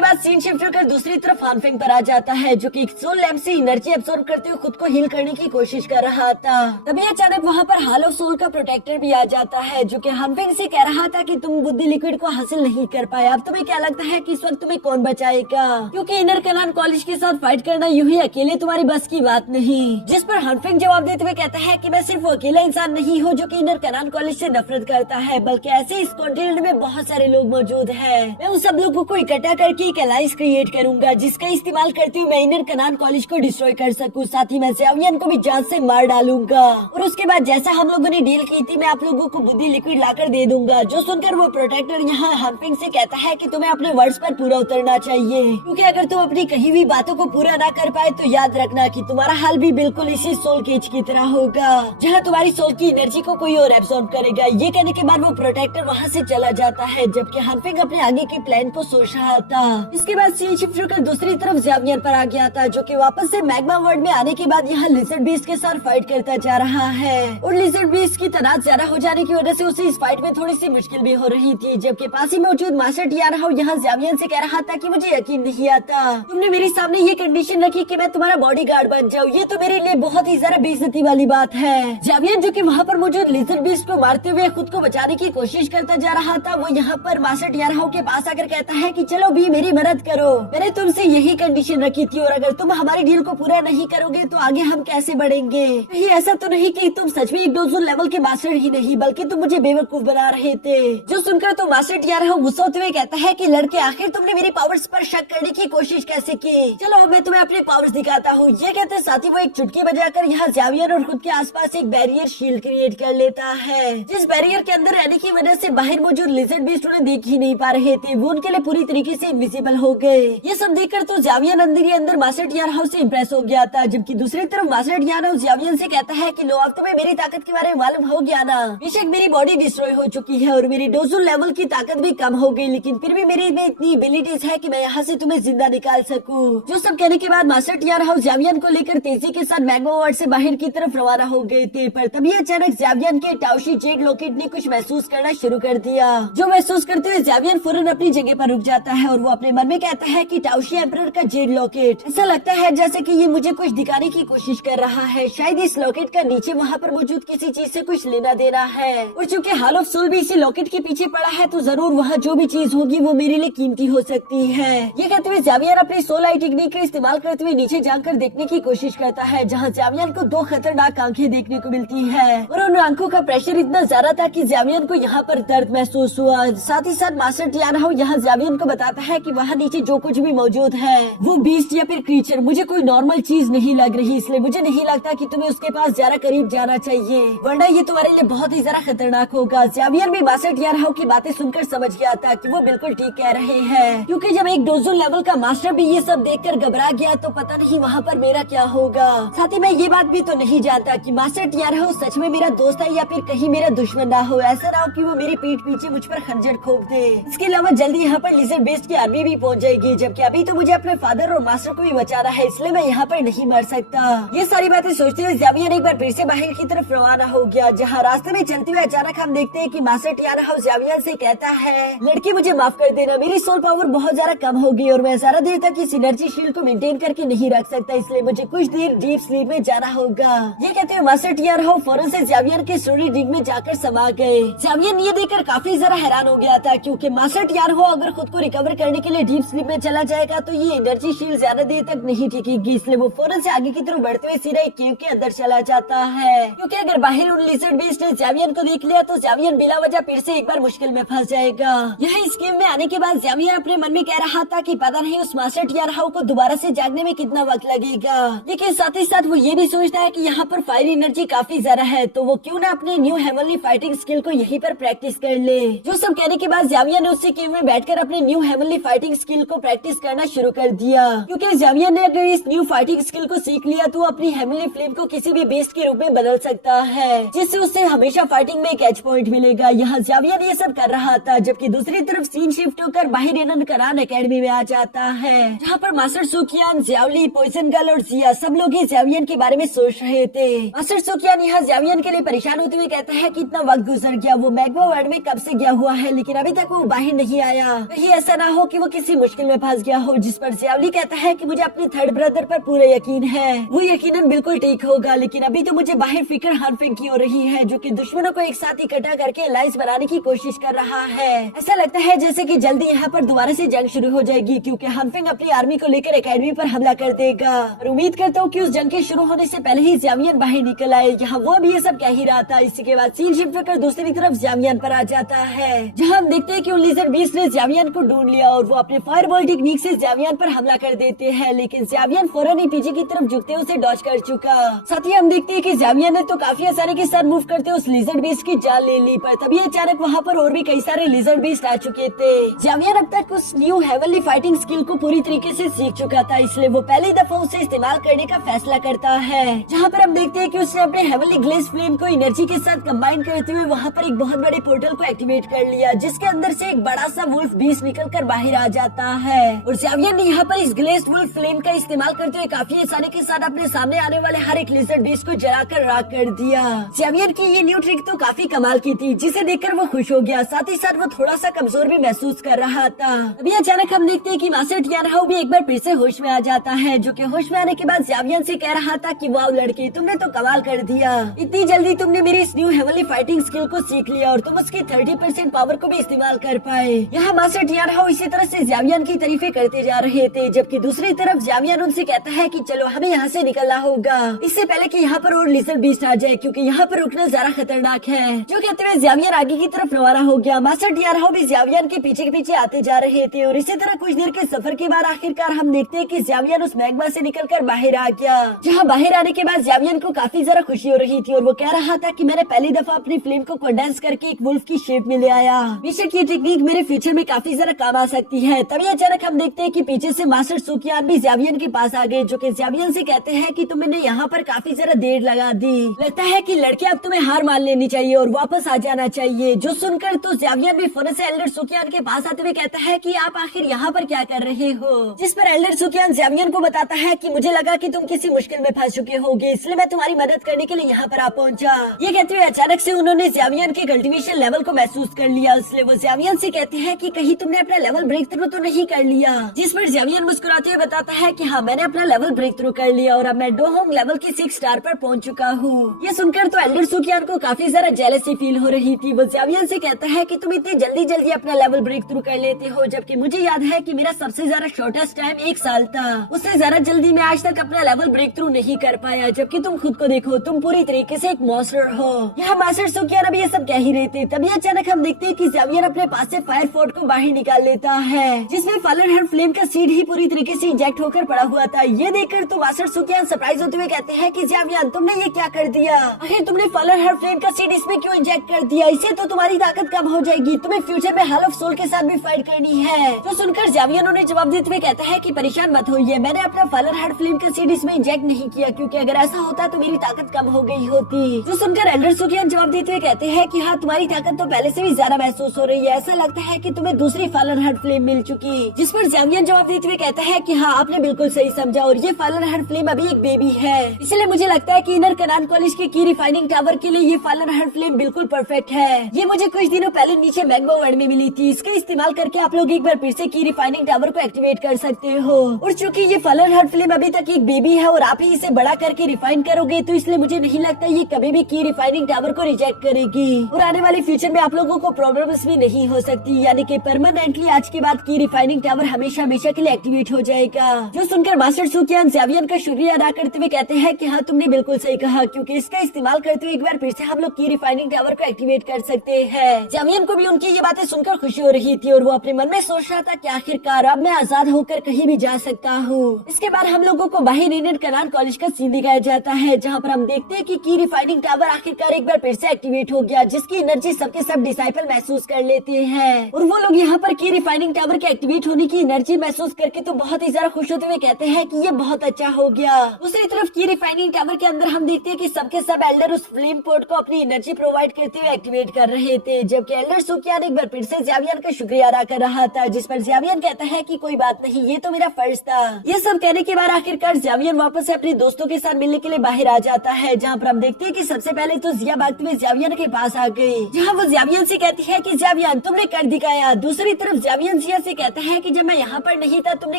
बाद सीन शिफ्ट होकर दूसरी तरफ हानफेंग पर आ जाता है, जो कि एक सोल लैंप से एनर्जी एब्सॉर्ब करते हुए खुद को हील करने की कोशिश कर रहा था। तभी अचानक वहाँ पर हाल ऑफ सोल का प्रोटेक्टर भी आ जाता है, जो कि हानफेंग से कह रहा था कि तुम बुद्धि लिक्विड को हासिल नहीं कर पाए, अब तुम्हें क्या लगता है कि इस वक्त तुम्हें कौन बचाएगा, क्योंकि इनर कनान कॉलेज के साथ फाइट करना यूं ही अकेले तुम्हारी बस की बात नहीं। जिस पर हानफेंग जवाब देते हुए कहता है कि मैं सिर्फ अकेला इंसान नहीं हूँ जो कि इनर कनान कॉलेज से नफरत करता है, बल्कि ऐसे इस कॉन्टिनेंट में बहुत सारे लोग मौजूद हैं। मैं उन सब लोगों को इकट्ठा करके एक अलायंस क्रिएट करूंगा, जिसका इस्तेमाल करते हुए मैं इनर कनान कॉलेज को डिस्ट्रॉय कर सकूं। साथ ही मैं ज़ावियन को भी जान से मार डालूंगा, और उसके बाद जैसा हम लोगों ने डील की थी, मैं आप लोगों को बुद्धि लिक्विड लाकर दे दूंगा। जो सुनकर वो प्रोटेक्टर यहाँ हानफेंग से कहता है कि तुम्हें अपने वर्ड्स पर पूरा उतरना चाहिए, क्योंकि अगर तुम अपनी कही हुई बातों को पूरा ना कर पाए तो याद रखना कि तुम्हारा हाल भी बिल्कुल इसी सोल केज की तरह होगा, जहाँ तुम्हारी सोल की एनर्जी को कोई और एब्सॉर्ब करेगा। ये कहने के बाद वो प्रोटेक्टर वहाँ से चला जाता है, जबकि हानफेंग अपने आगे के प्लान को सोच रहा था। इसके बाद सीन शिफ्ट होकर दूसरी तरफ ज़ावियन पर आ गया था, जो कि वापस से मैग्मा वर्ल्ड में आने के बाद यहाँ लिजर्ड बीस्ट के साथ फाइट करता जा रहा है, और लिजर्ड बीस्ट की तादाद ज्यादा हो जाने की वजह से उसे इस फाइट में थोड़ी सी मुश्किल भी हो रही थी। जबकि पास ही मौजूद मास्टर टियान हाउ यहाँ ज़ावियन से कह रहा था कि मुझे यकीन नहीं आता, तुमने मेरे सामने ये कंडीशन रखी कि मैं तुम्हारा बॉडीगार्ड बन जाऊँ, ये तो मेरे लिए बहुत ही ज्यादा बेइज्जती वाली बात है। ज़ावियन जो कि वहाँ पर मौजूद लिजर्ड बीस्ट को मारते हुए खुद को बचाने की कोशिश करता जा रहा था, वो यहाँ पर मास्टर टियान हाउ के पास आकर कहता है कि चलो भी मेरी मदद करो, मैंने तुमसे यही कंडीशन रखी थी, और अगर तुम हमारी डील को पूरा नहीं करोगे तो आगे हम कैसे बढ़ेंगे। कहीं ऐसा तो नहीं कि तुम सच में एक डोजोन लेवल के मास्टर ही नहीं, बल्कि तुम मुझे बेवकूफ बना रहे थे। जो सुनकर तो मास्टर टियान हाउ गुस्सा होते हुए कहता है कि लड़के, आखिर तुमने मेरी पावर्स पर शक करने की कोशिश कैसे की, चलो मैं तुम्हें अपने पावर्स दिखाता हूँ। ये कहते साथ ही वो एक चुटकी बजाकर यहाँ ज़ावियन और खुद के आसपास एक बैरियर शील्ड क्रिएट कर लेता है, जिस बैरियर के अंदर रहने की वजह से बाहर मौजूद लिजर्ड बीस्ट उन्हें देख ही नहीं पा रहे थे, वो उनके लिए पूरी तरीके से इनविजिबल हो गए। ये सब देखकर तो ज़ावियन अंदर ही अंदर मास्टर टियान हाउ से इम्प्रेस हो गया था, जबकि दूसरी तरफ मास्टर टियान हाउ ज़ावियन से कहता है कि लो, अब तुम्हें मेरी ताकत के बारे में मालूम हो गया ना। बेशक मेरी बॉडी डिस्ट्रॉय हो चुकी है और मेरी डोजोन लेवल की ताकत भी कम हो गई, लेकिन फिर भी मेरी में इतनी एबिलिटीज है कि मैं यहाँ से तुम्हें जिंदा निकाल सकूं। जो सब कहने के बाद मास्टर टियान हाउ ज़ावियन को लेकर तेजी के साथ मैग्मा वर्ल्ड से बाहर की तरफ रवाना हो गए थे, पर तभी अचानक ज़ावियन के टाउशी जेड लॉकेट ने कुछ महसूस करना शुरू कर दिया। जो महसूस करते हुए ज़ावियन फौरन अपनी जगह पर रुक जाता है, और वो अपने मन में कहता है कि टाउशी एम्परर का जेड लॉकेट, ऐसा लगता है जैसे कि ये मुझे कुछ दिखाने की कोशिश कर रहा है। शायद इस लॉकेट का नीचे वहाँ पर मौजूद किसी चीज से कुछ लेना देना है, और चूंकि हाल ऑफ सोल भी इसी लॉकेट के पीछे पड़ा है, तो जरूर वहाँ जो भी चीज होगी वो मेरे लिए कीमती हो सकती है। ये कहते हुए ज़ावियन अपनी सोल आई टेक्निक का इस्तेमाल करते हुए नीचे जाकर देखने की कोशिश करता है, जहाँ ज़ावियन को दो खतरनाक आंखें देखने को मिलती है, और उन आंखों का प्रेशर इतना ज्यादा था कि ज़ावियन को यहाँ पर दर्द महसूस हुआ। साथ ही साथ मास्टर टियान हाउ यहाँ ज़ावियन को बताता है कि वहाँ नीचे जो कुछ भी मौजूद है वो बीस्ट या फिर क्रीचर मुझे कोई नॉर्मल चीज नहीं लग रही, इसलिए मुझे नहीं लगता कि तुम्हें उसके पास ज्यादा करीब जाना चाहिए, वरना ये तुम्हारे लिए बहुत ही ज्यादा खतरनाक होगा। ज़ावियन भी मास्टर टियान हाउ की बातें सुनकर समझ गया था कि वो बिल्कुल ठीक कह रहे हैं, क्योंकि जब एक डोजोन लेवल का मास्टर भी ये सब देखकर घबरा गया तो पता नहीं वहाँ पर मेरा क्या होगा। साथ ही मैं ये बात भी तो नहीं जानता कि मास्टर टियान हाउ सच में मेरा दोस्त है या फिर कहीं मेरा दुश्मन ना हो, ऐसा ना हो कि वो मेरी पीठ पीछे मुझ पर खंजर ठोक दे। इसके अलावा जल्दी यहाँ पर लिजर्ड बीस्ट की आर्मी भी पहुँच जाएगी, जबकि अभी तो मुझे अपने फादर और मास्टर को भी बचाना है, इसलिए मैं यहाँ पर नहीं मर सकता। ये सारी बातें सोचते हुए ज़ावियन एक बार फिर से बाहर की तरफ रवाना हो गया, जहाँ रास्ते में चलते हुए अचानक हम देखते हैं कि मास्टर टियान हाउ ज़ावियन से कहता है, लड़की मुझे माफ कर देना, मेरी सोल पावर बहुत ज्यादा कम हो गई और मैं ज्यादा देर तक इस एनर्जी शील्ड को मेंटेन करके नहीं रख सकता, इसलिए मुझे कुछ देर डीप स्लीप में जाना होगा। ये कहते हुए मास्टर टियान हाउ फौरन से ज़ावियन के स्टोरी रिंग में जाकर समा गए। ज़ावियन ये देखकर काफी ज्यादा हैरान हो गया था, क्योंकि मास्टर टियान हाउ अगर खुद को रिकवर करने के लिए डीप स्लीप में चला जाएगा तो ये एनर्जी शील्ड ज्यादा देर तक नहीं टिकेगी, इसलिए वो फौरन से आगे की तरफ बढ़ते हुए सीधा एक केव के अंदर चला जाता है, क्योंकि अगर बाहर उन लिजर्ड बीस्ट ने ज़ावियन को देख लिया तो ज़ावियन बिला वजह फिर से एक बार मुश्किल में फंस जाएगा। यह इस केव में आने के बाद ज़ावियन अपने मन में कह रहा था कि पता नहीं उस मास्टर टियान हाउ को दोबारा से जागने में कितना वक्त लगेगा, लेकिन साथ ही साथ वो ये भी सोचता है कि यहाँ पर फायर एनर्जी काफी ज्यादा है, तो वो क्यों ना अपने न्यू हेवनली फाइटिंग स्किल को यहीं पर प्रैक्टिस कर ले। जो सब कहने के बाद ज़ावियन ने उसी केव में बैठकर अपने न्यू हेवनली फाइटिंग स्किल को प्रैक्टिस करना शुरू कर दिया, क्योंकि ज़ावियन ने अगर इस न्यू फाइटिंग स्किल को सीख लिया तो अपनी हेवनली फ्लेम को किसी भी बेस्ट के रूप में बदल सकता है, जिससे उसे हमेशा फाइटिंग में कैच पॉइंट मिलेगा। यहाँ ज़ावियन ये सब कर रहा था, जबकि दूसरी तरफ सीन शिफ्ट होकर बाहर रेनन करान एकेडमी में आ जाता है, जहाँ पर मास्टर सुकियान, ज़ियाओली, पॉइजन गर्ल और जिया सब लोग ही ज़ावियन के बारे में सोच रहे थे। मास्टर सुकियान यहाँ ज़ावियन के लिए परेशान होते हुए कहता है कि इतना वक्त गुजर गया, वो मैग्मा वर्ल्ड में कब से गया हुआ है, लेकिन अभी तक वो बाहर नहीं आया। कहीं ऐसा ना हो कि वो किसी मुश्किल में फंस गया हो। जिस पर ज़ियाओली कहता है कि मुझे अपने थर्ड ब्रदर पर पूरा यकीन है, वो यकीनन बिल्कुल ठीक होगा, लेकिन अभी तो मुझे बाहर फिक्र हानफिंग की हो रही है, जो कि दुश्मनों को एक साथ इकट्ठा करके अलायंस बनाने की कोशिश कर रहा है। ऐसा लगता है जैसे कि जल्दी यहाँ पर दोबारा से जंग शुरू हो जाएगी, क्योंकि हानफिंग अपनी आर्मी को लेकर एकेडमी पर हमला कर देगा। और उम्मीद करता हूँ कि उस जंग के शुरू होने से पहले ही ज़ावियन बाहर निकल आए। यहाँ वो भी ये सब कह ही रहा था। इसी के बाद सीन शिफ्ट कर दूसरी तरफ ज़ावियन पर आ जाता है, जहाँ हम देखते हैं कि लिजर्ड बीस्ट ने ज़ावियन को ढूंढ लिया और वो अपने फायरबॉल टेक्निक से ज़ावियन पर हमला कर देते हैं, लेकिन ज़ावियन फौरन ही पीछे की तरफ झुकते उसे डॉज कर चुका। साथ ही हम देखते हैं कि ज़ावियन ने तो काफी आसानी के साथ मूव करते उस लिजर्ड बीस्ट की जान ले ली, पर तभी अचानक वहाँ पर और भी कई सारे लिजर्ड बीस्ट आ चुके थे। ज़ावियन अब तक उस न्यू हेवनली फाइटिंग स्किल को पूरी तरीके से सीख चुका था, इसलिए वो पहली दफा उसे इस्तेमाल करने का फैसला करता है, जहाँ पर हम देखते हैं कि उसने अपने हेवनली ग्लेज फ्लेम को एनर्जी के साथ कंबाइन करते हुए वहाँ पर एक बहुत बड़े पोर्टल को एक्टिवेट कर लिया, जिसके अंदर से एक बड़ा सा वुल्फ बीस्ट निकलकर बाहर आ जाता है। और ज़ावियन ने यहाँ पर इस ग्लेज वुल्फ फ्लेम का इस्तेमाल करते हुए काफी आसानी के साथ अपने सामने आने वाले हर एक लिजर्ड बीस्ट को जलाकर राख कर दिया। ज़ावियन की ये न्यू ट्रिक तो काफी कमाल की थी, जिसे देखकर वो खुश हो गया। साथ ही साथ वो थोड़ा सा कमजोर भी महसूस कर रहा था। अभी अचानक हम देखते हैं कि मास्टर टियानहाउ भी एक बार फिर से होश में आ जाता है, जो कि होश में आने के बाद ज़ावियन से कह रहा था कि वाह लड़की, तुमने तो कमाल कर दिया, इतनी जल्दी तुमने मेरी इस न्यू हेवनली फाइटिंग स्किल को सीख लिया और तुम उसकी 30% पावर को भी इस्तेमाल कर पाए। यहाँ मास्टर टियानहाउ इसी तरह से ज़ावियन की तारीफें करते जा रहे थे, जबकि दूसरी तरफ ज़ावियन उनसे कहता है कि चलो हमें यहाँ से निकलना होगा, इससे पहले कि यहाँ पर और लिजर्ड बीस्ट आ जाए, क्योंकि यहाँ पर रुकना ज्यादा खतरनाक है। जो कहते हुए ज़ावियन आगे की तरफ रवाना हो गया। मास्टर टियानहाउ भी ज़ावियन के पीछे आते जा रहे थे और इसी तरह कुछ देर के सफर के बाद आखिरकार हम देखते हैं कि ज़ावियन उस मैग्मा से निकलकर बाहर आ गया, जहाँ बाहर आने के बाद ज़ावियन को काफी ज्यादा खुशी हो रही थी और वो कह रहा था कि मैंने पहली दफा अपनी फ्लेम को कंडेंस करके एक वुल्फ की शेप में ले आया। बेशक ये टेक्निक मेरे फ्यूचर में काफी ज्यादा काम आ सकती है। तभी अचानक हम देखते हैं कि पीछे से मास्टर सुकियान भी ज़ावियन के पास आ गए, जो कि ज़ावियन से कहते हैं कि तुमने यहाँ पर काफी ज्यादा देर लगा दी, लगता है कि लड़के अब तुम्हें हार मान लेनी चाहिए और वापस आ जाना चाहिए। जो सुनकर तो ज़ावियन भी फौरन से एल्डर सुकियान के पास आते हुए कहता है कि आप आखिर यहाँ पर क्या कर रहे हो, जिस पर एल्डर सुकियान ज़ावियन को बताता है कि मुझे लगा कि तुम किसी मुश्किल में फंस चुके होगे, इसलिए मैं तुम्हारी मदद करने के लिए यहाँ पर आ पहुँचा। ये कहते हुए अचानक से उन्होंने ज़ावियन के कल्टीवेशन लेवल को महसूस कर लिया, इसलिए वो ज़ावियन से कहते हैं कि कहीं तुमने अपना लेवल ब्रेक थ्रू तो नहीं कर लिया, जिस पर ज़ावियन मुस्कुराते हुए बताता है कि हाँ मैंने अपना लेवल ब्रेक थ्रू कर लिया और अब मैं डोहोंग लेवल की 6 स्टार पर पहुंच चुका हूँ। ये सुनकर तो एल्डर सुकियान को काफी ज्यादा जेलसी फील हो रही थी। वो ज़ावियन से कहता है कि तुम इतनी जल्दी अपना लेवल ब्रेक थ्रू कर लेते हो, जबकि मुझे याद है कि मेरा सबसे ज्यादा शॉर्टेस्ट टाइम 1 साल था, उससे ज्यादा जल्दी मैं आज तक अपना लेवल ब्रेक थ्रू नहीं कर पाया, जबकि तुम खुद को देखो, तुम पूरी तरीके से एक मॉन्स्टर हो। यहाँ मास्टर सुकियान अभी ये सब कह ही रहे थे, तभी अचानक हम देखते हैं कि ज़ावियन अपने पास से फायर फोर्ट को बाहर निकाल लेता है, जिसमें फायर हेड फ्लेम का सीड ही पूरी तरीके से इंजेक्ट होकर पड़ा हुआ था। ये देखकर तो मास्टर सुकियान सरप्राइज होते हुए कहते हैं कि ज़ावियन तुमने ये क्या कर दिया, आखिर तुमने फायर हेड फ्लेम का सीड इसमें क्यों इंजेक्ट कर दिया, इससे तो तुम्हारी ताकत कम हो जाएगी, तुम्हें फ्यूचर में हाल ऑफ सोल के साथ भी फाइट करनी है। तो सुनकर ज़ावियन उन्हें जवाब देते हुए कहता है कि परेशान मत होइए, मैंने अपना फायर हेड फ्लेम का सीड इसमें इंजेक्ट नहीं किया, क्योंकि अगर ऐसा होता तो मेरी ताकत कम हो गई होती। तो सुनकर एल्डर सुकियान जवाब देते हुए कहते हैं कि हाँ तुम्हारी ताकत तो पहले से भी ज्यादा महसूस हो रही है, ऐसा लगता है कि तुम्हें दूसरी फायर हेड फ्लेम मिल चुकी। जिस पर ज़ावियन जवाब देते हुए कहता है कि हाँ आपने बिल्कुल सही समझा और ये फायर हेड फ्लेम अभी एक बेबी है, इसलिए मुझे लगता है कि इनर कनान कॉलेज के की रिफाइनिंग टावर के लिए ये फायर हेड फ्लेम बिल्कुल परफेक्ट है। ये मुझे कुछ दिनों पहले नीचे मैग्मा वर्ल्ड में मिली थी, इसके इस्तेमाल करके आप लोग एक बार फिर से की रिफाइनिंग टावर को एक्टिवेट कर सकते हो। और चूंकि ये फायर हेड फ्लेम अभी तक एक बेबी है और आप ही इसे बड़ा करके रिफाइन करोगे, तो इसलिए मुझे नहीं लगता ये कभी भी की रिफाइनिंग टावर को रिजेक्ट करेगी और आने वाले फ्यूचर में आप लोगों को प्रॉब्लम्स भी नहीं हो सकती, यानी कि परमानेंटली आज के बाद की रिफाइनिंग टावर हमेशा हमेशा के लिए एक्टिवेट हो जाएगा। जो सुनकर मास्टर सुकियान ज़ावियन का शुक्रिया अदा करते हुए कहते हैं कि हाँ तुमने बिल्कुल सही कहा, क्योंकि इसका इस्तेमाल करते हुए एक बार फिर से हम लोग की रिफाइनिंग टावर को एक्टिवेट कर सकते हैं। ज़ावियन को भी उनकी ये बातें सुनकर खुशी हो रही थी और वो अपने मन में सोच रहा था कि आखिरकार अब मैं आजाद होकर कहीं भी जा सकता हूँ। इसके बाद हम लोगों को बाहर इंडियन कनान कॉलेज का सीन दिखाया जाता है, जहाँ पर हम देखते हैं कि की रिफाइनिंग टावर आखिरकार एक बार फिर से एक्टिवेट हो गया, जिसकी एनर्जी सबके सब डिसाइपल महसूस कर लेते हैं और वो लोग यहाँ पर की रिफाइनिंग टावर के एक्टिवेट होने की एनर्जी महसूस करके तो बहुत ही ज्यादा खुश होते हुए कहते हैं कि ये बहुत अच्छा खर्चा हो गया। दूसरी तरफ की रिफाइनिंग टावर के अंदर हम देखते हैं कि सबके सब एल्डर उस फ्लेम पोर्ट को अपनी एनर्जी प्रोवाइड करते हुए एक्टिवेट कर रहे थे, जबकि एल्डर सुकियान एक बार फिर से ज़ावियन का शुक्रिया अदा कर रहा था, जिस पर ज़ावियन कहता है कि कोई बात नहीं, ये तो मेरा फर्ज था। ये सब कहने के बाद आखिरकार ज़ावियन वापस से अपने दोस्तों के साथ मिलने के लिए बाहर आ जाता है, जहाँ पर हम देखते हैं कि सबसे पहले तो जिया भागते हुए ज़ावियन के पास आ गई, जहाँ वो ज़ावियन से कहती है कि ज़ावियन तुमने कर दिखाया। दूसरी तरफ ज़ावियन जिया से कहता है कि जब मैं यहाँ पर नहीं था तुमने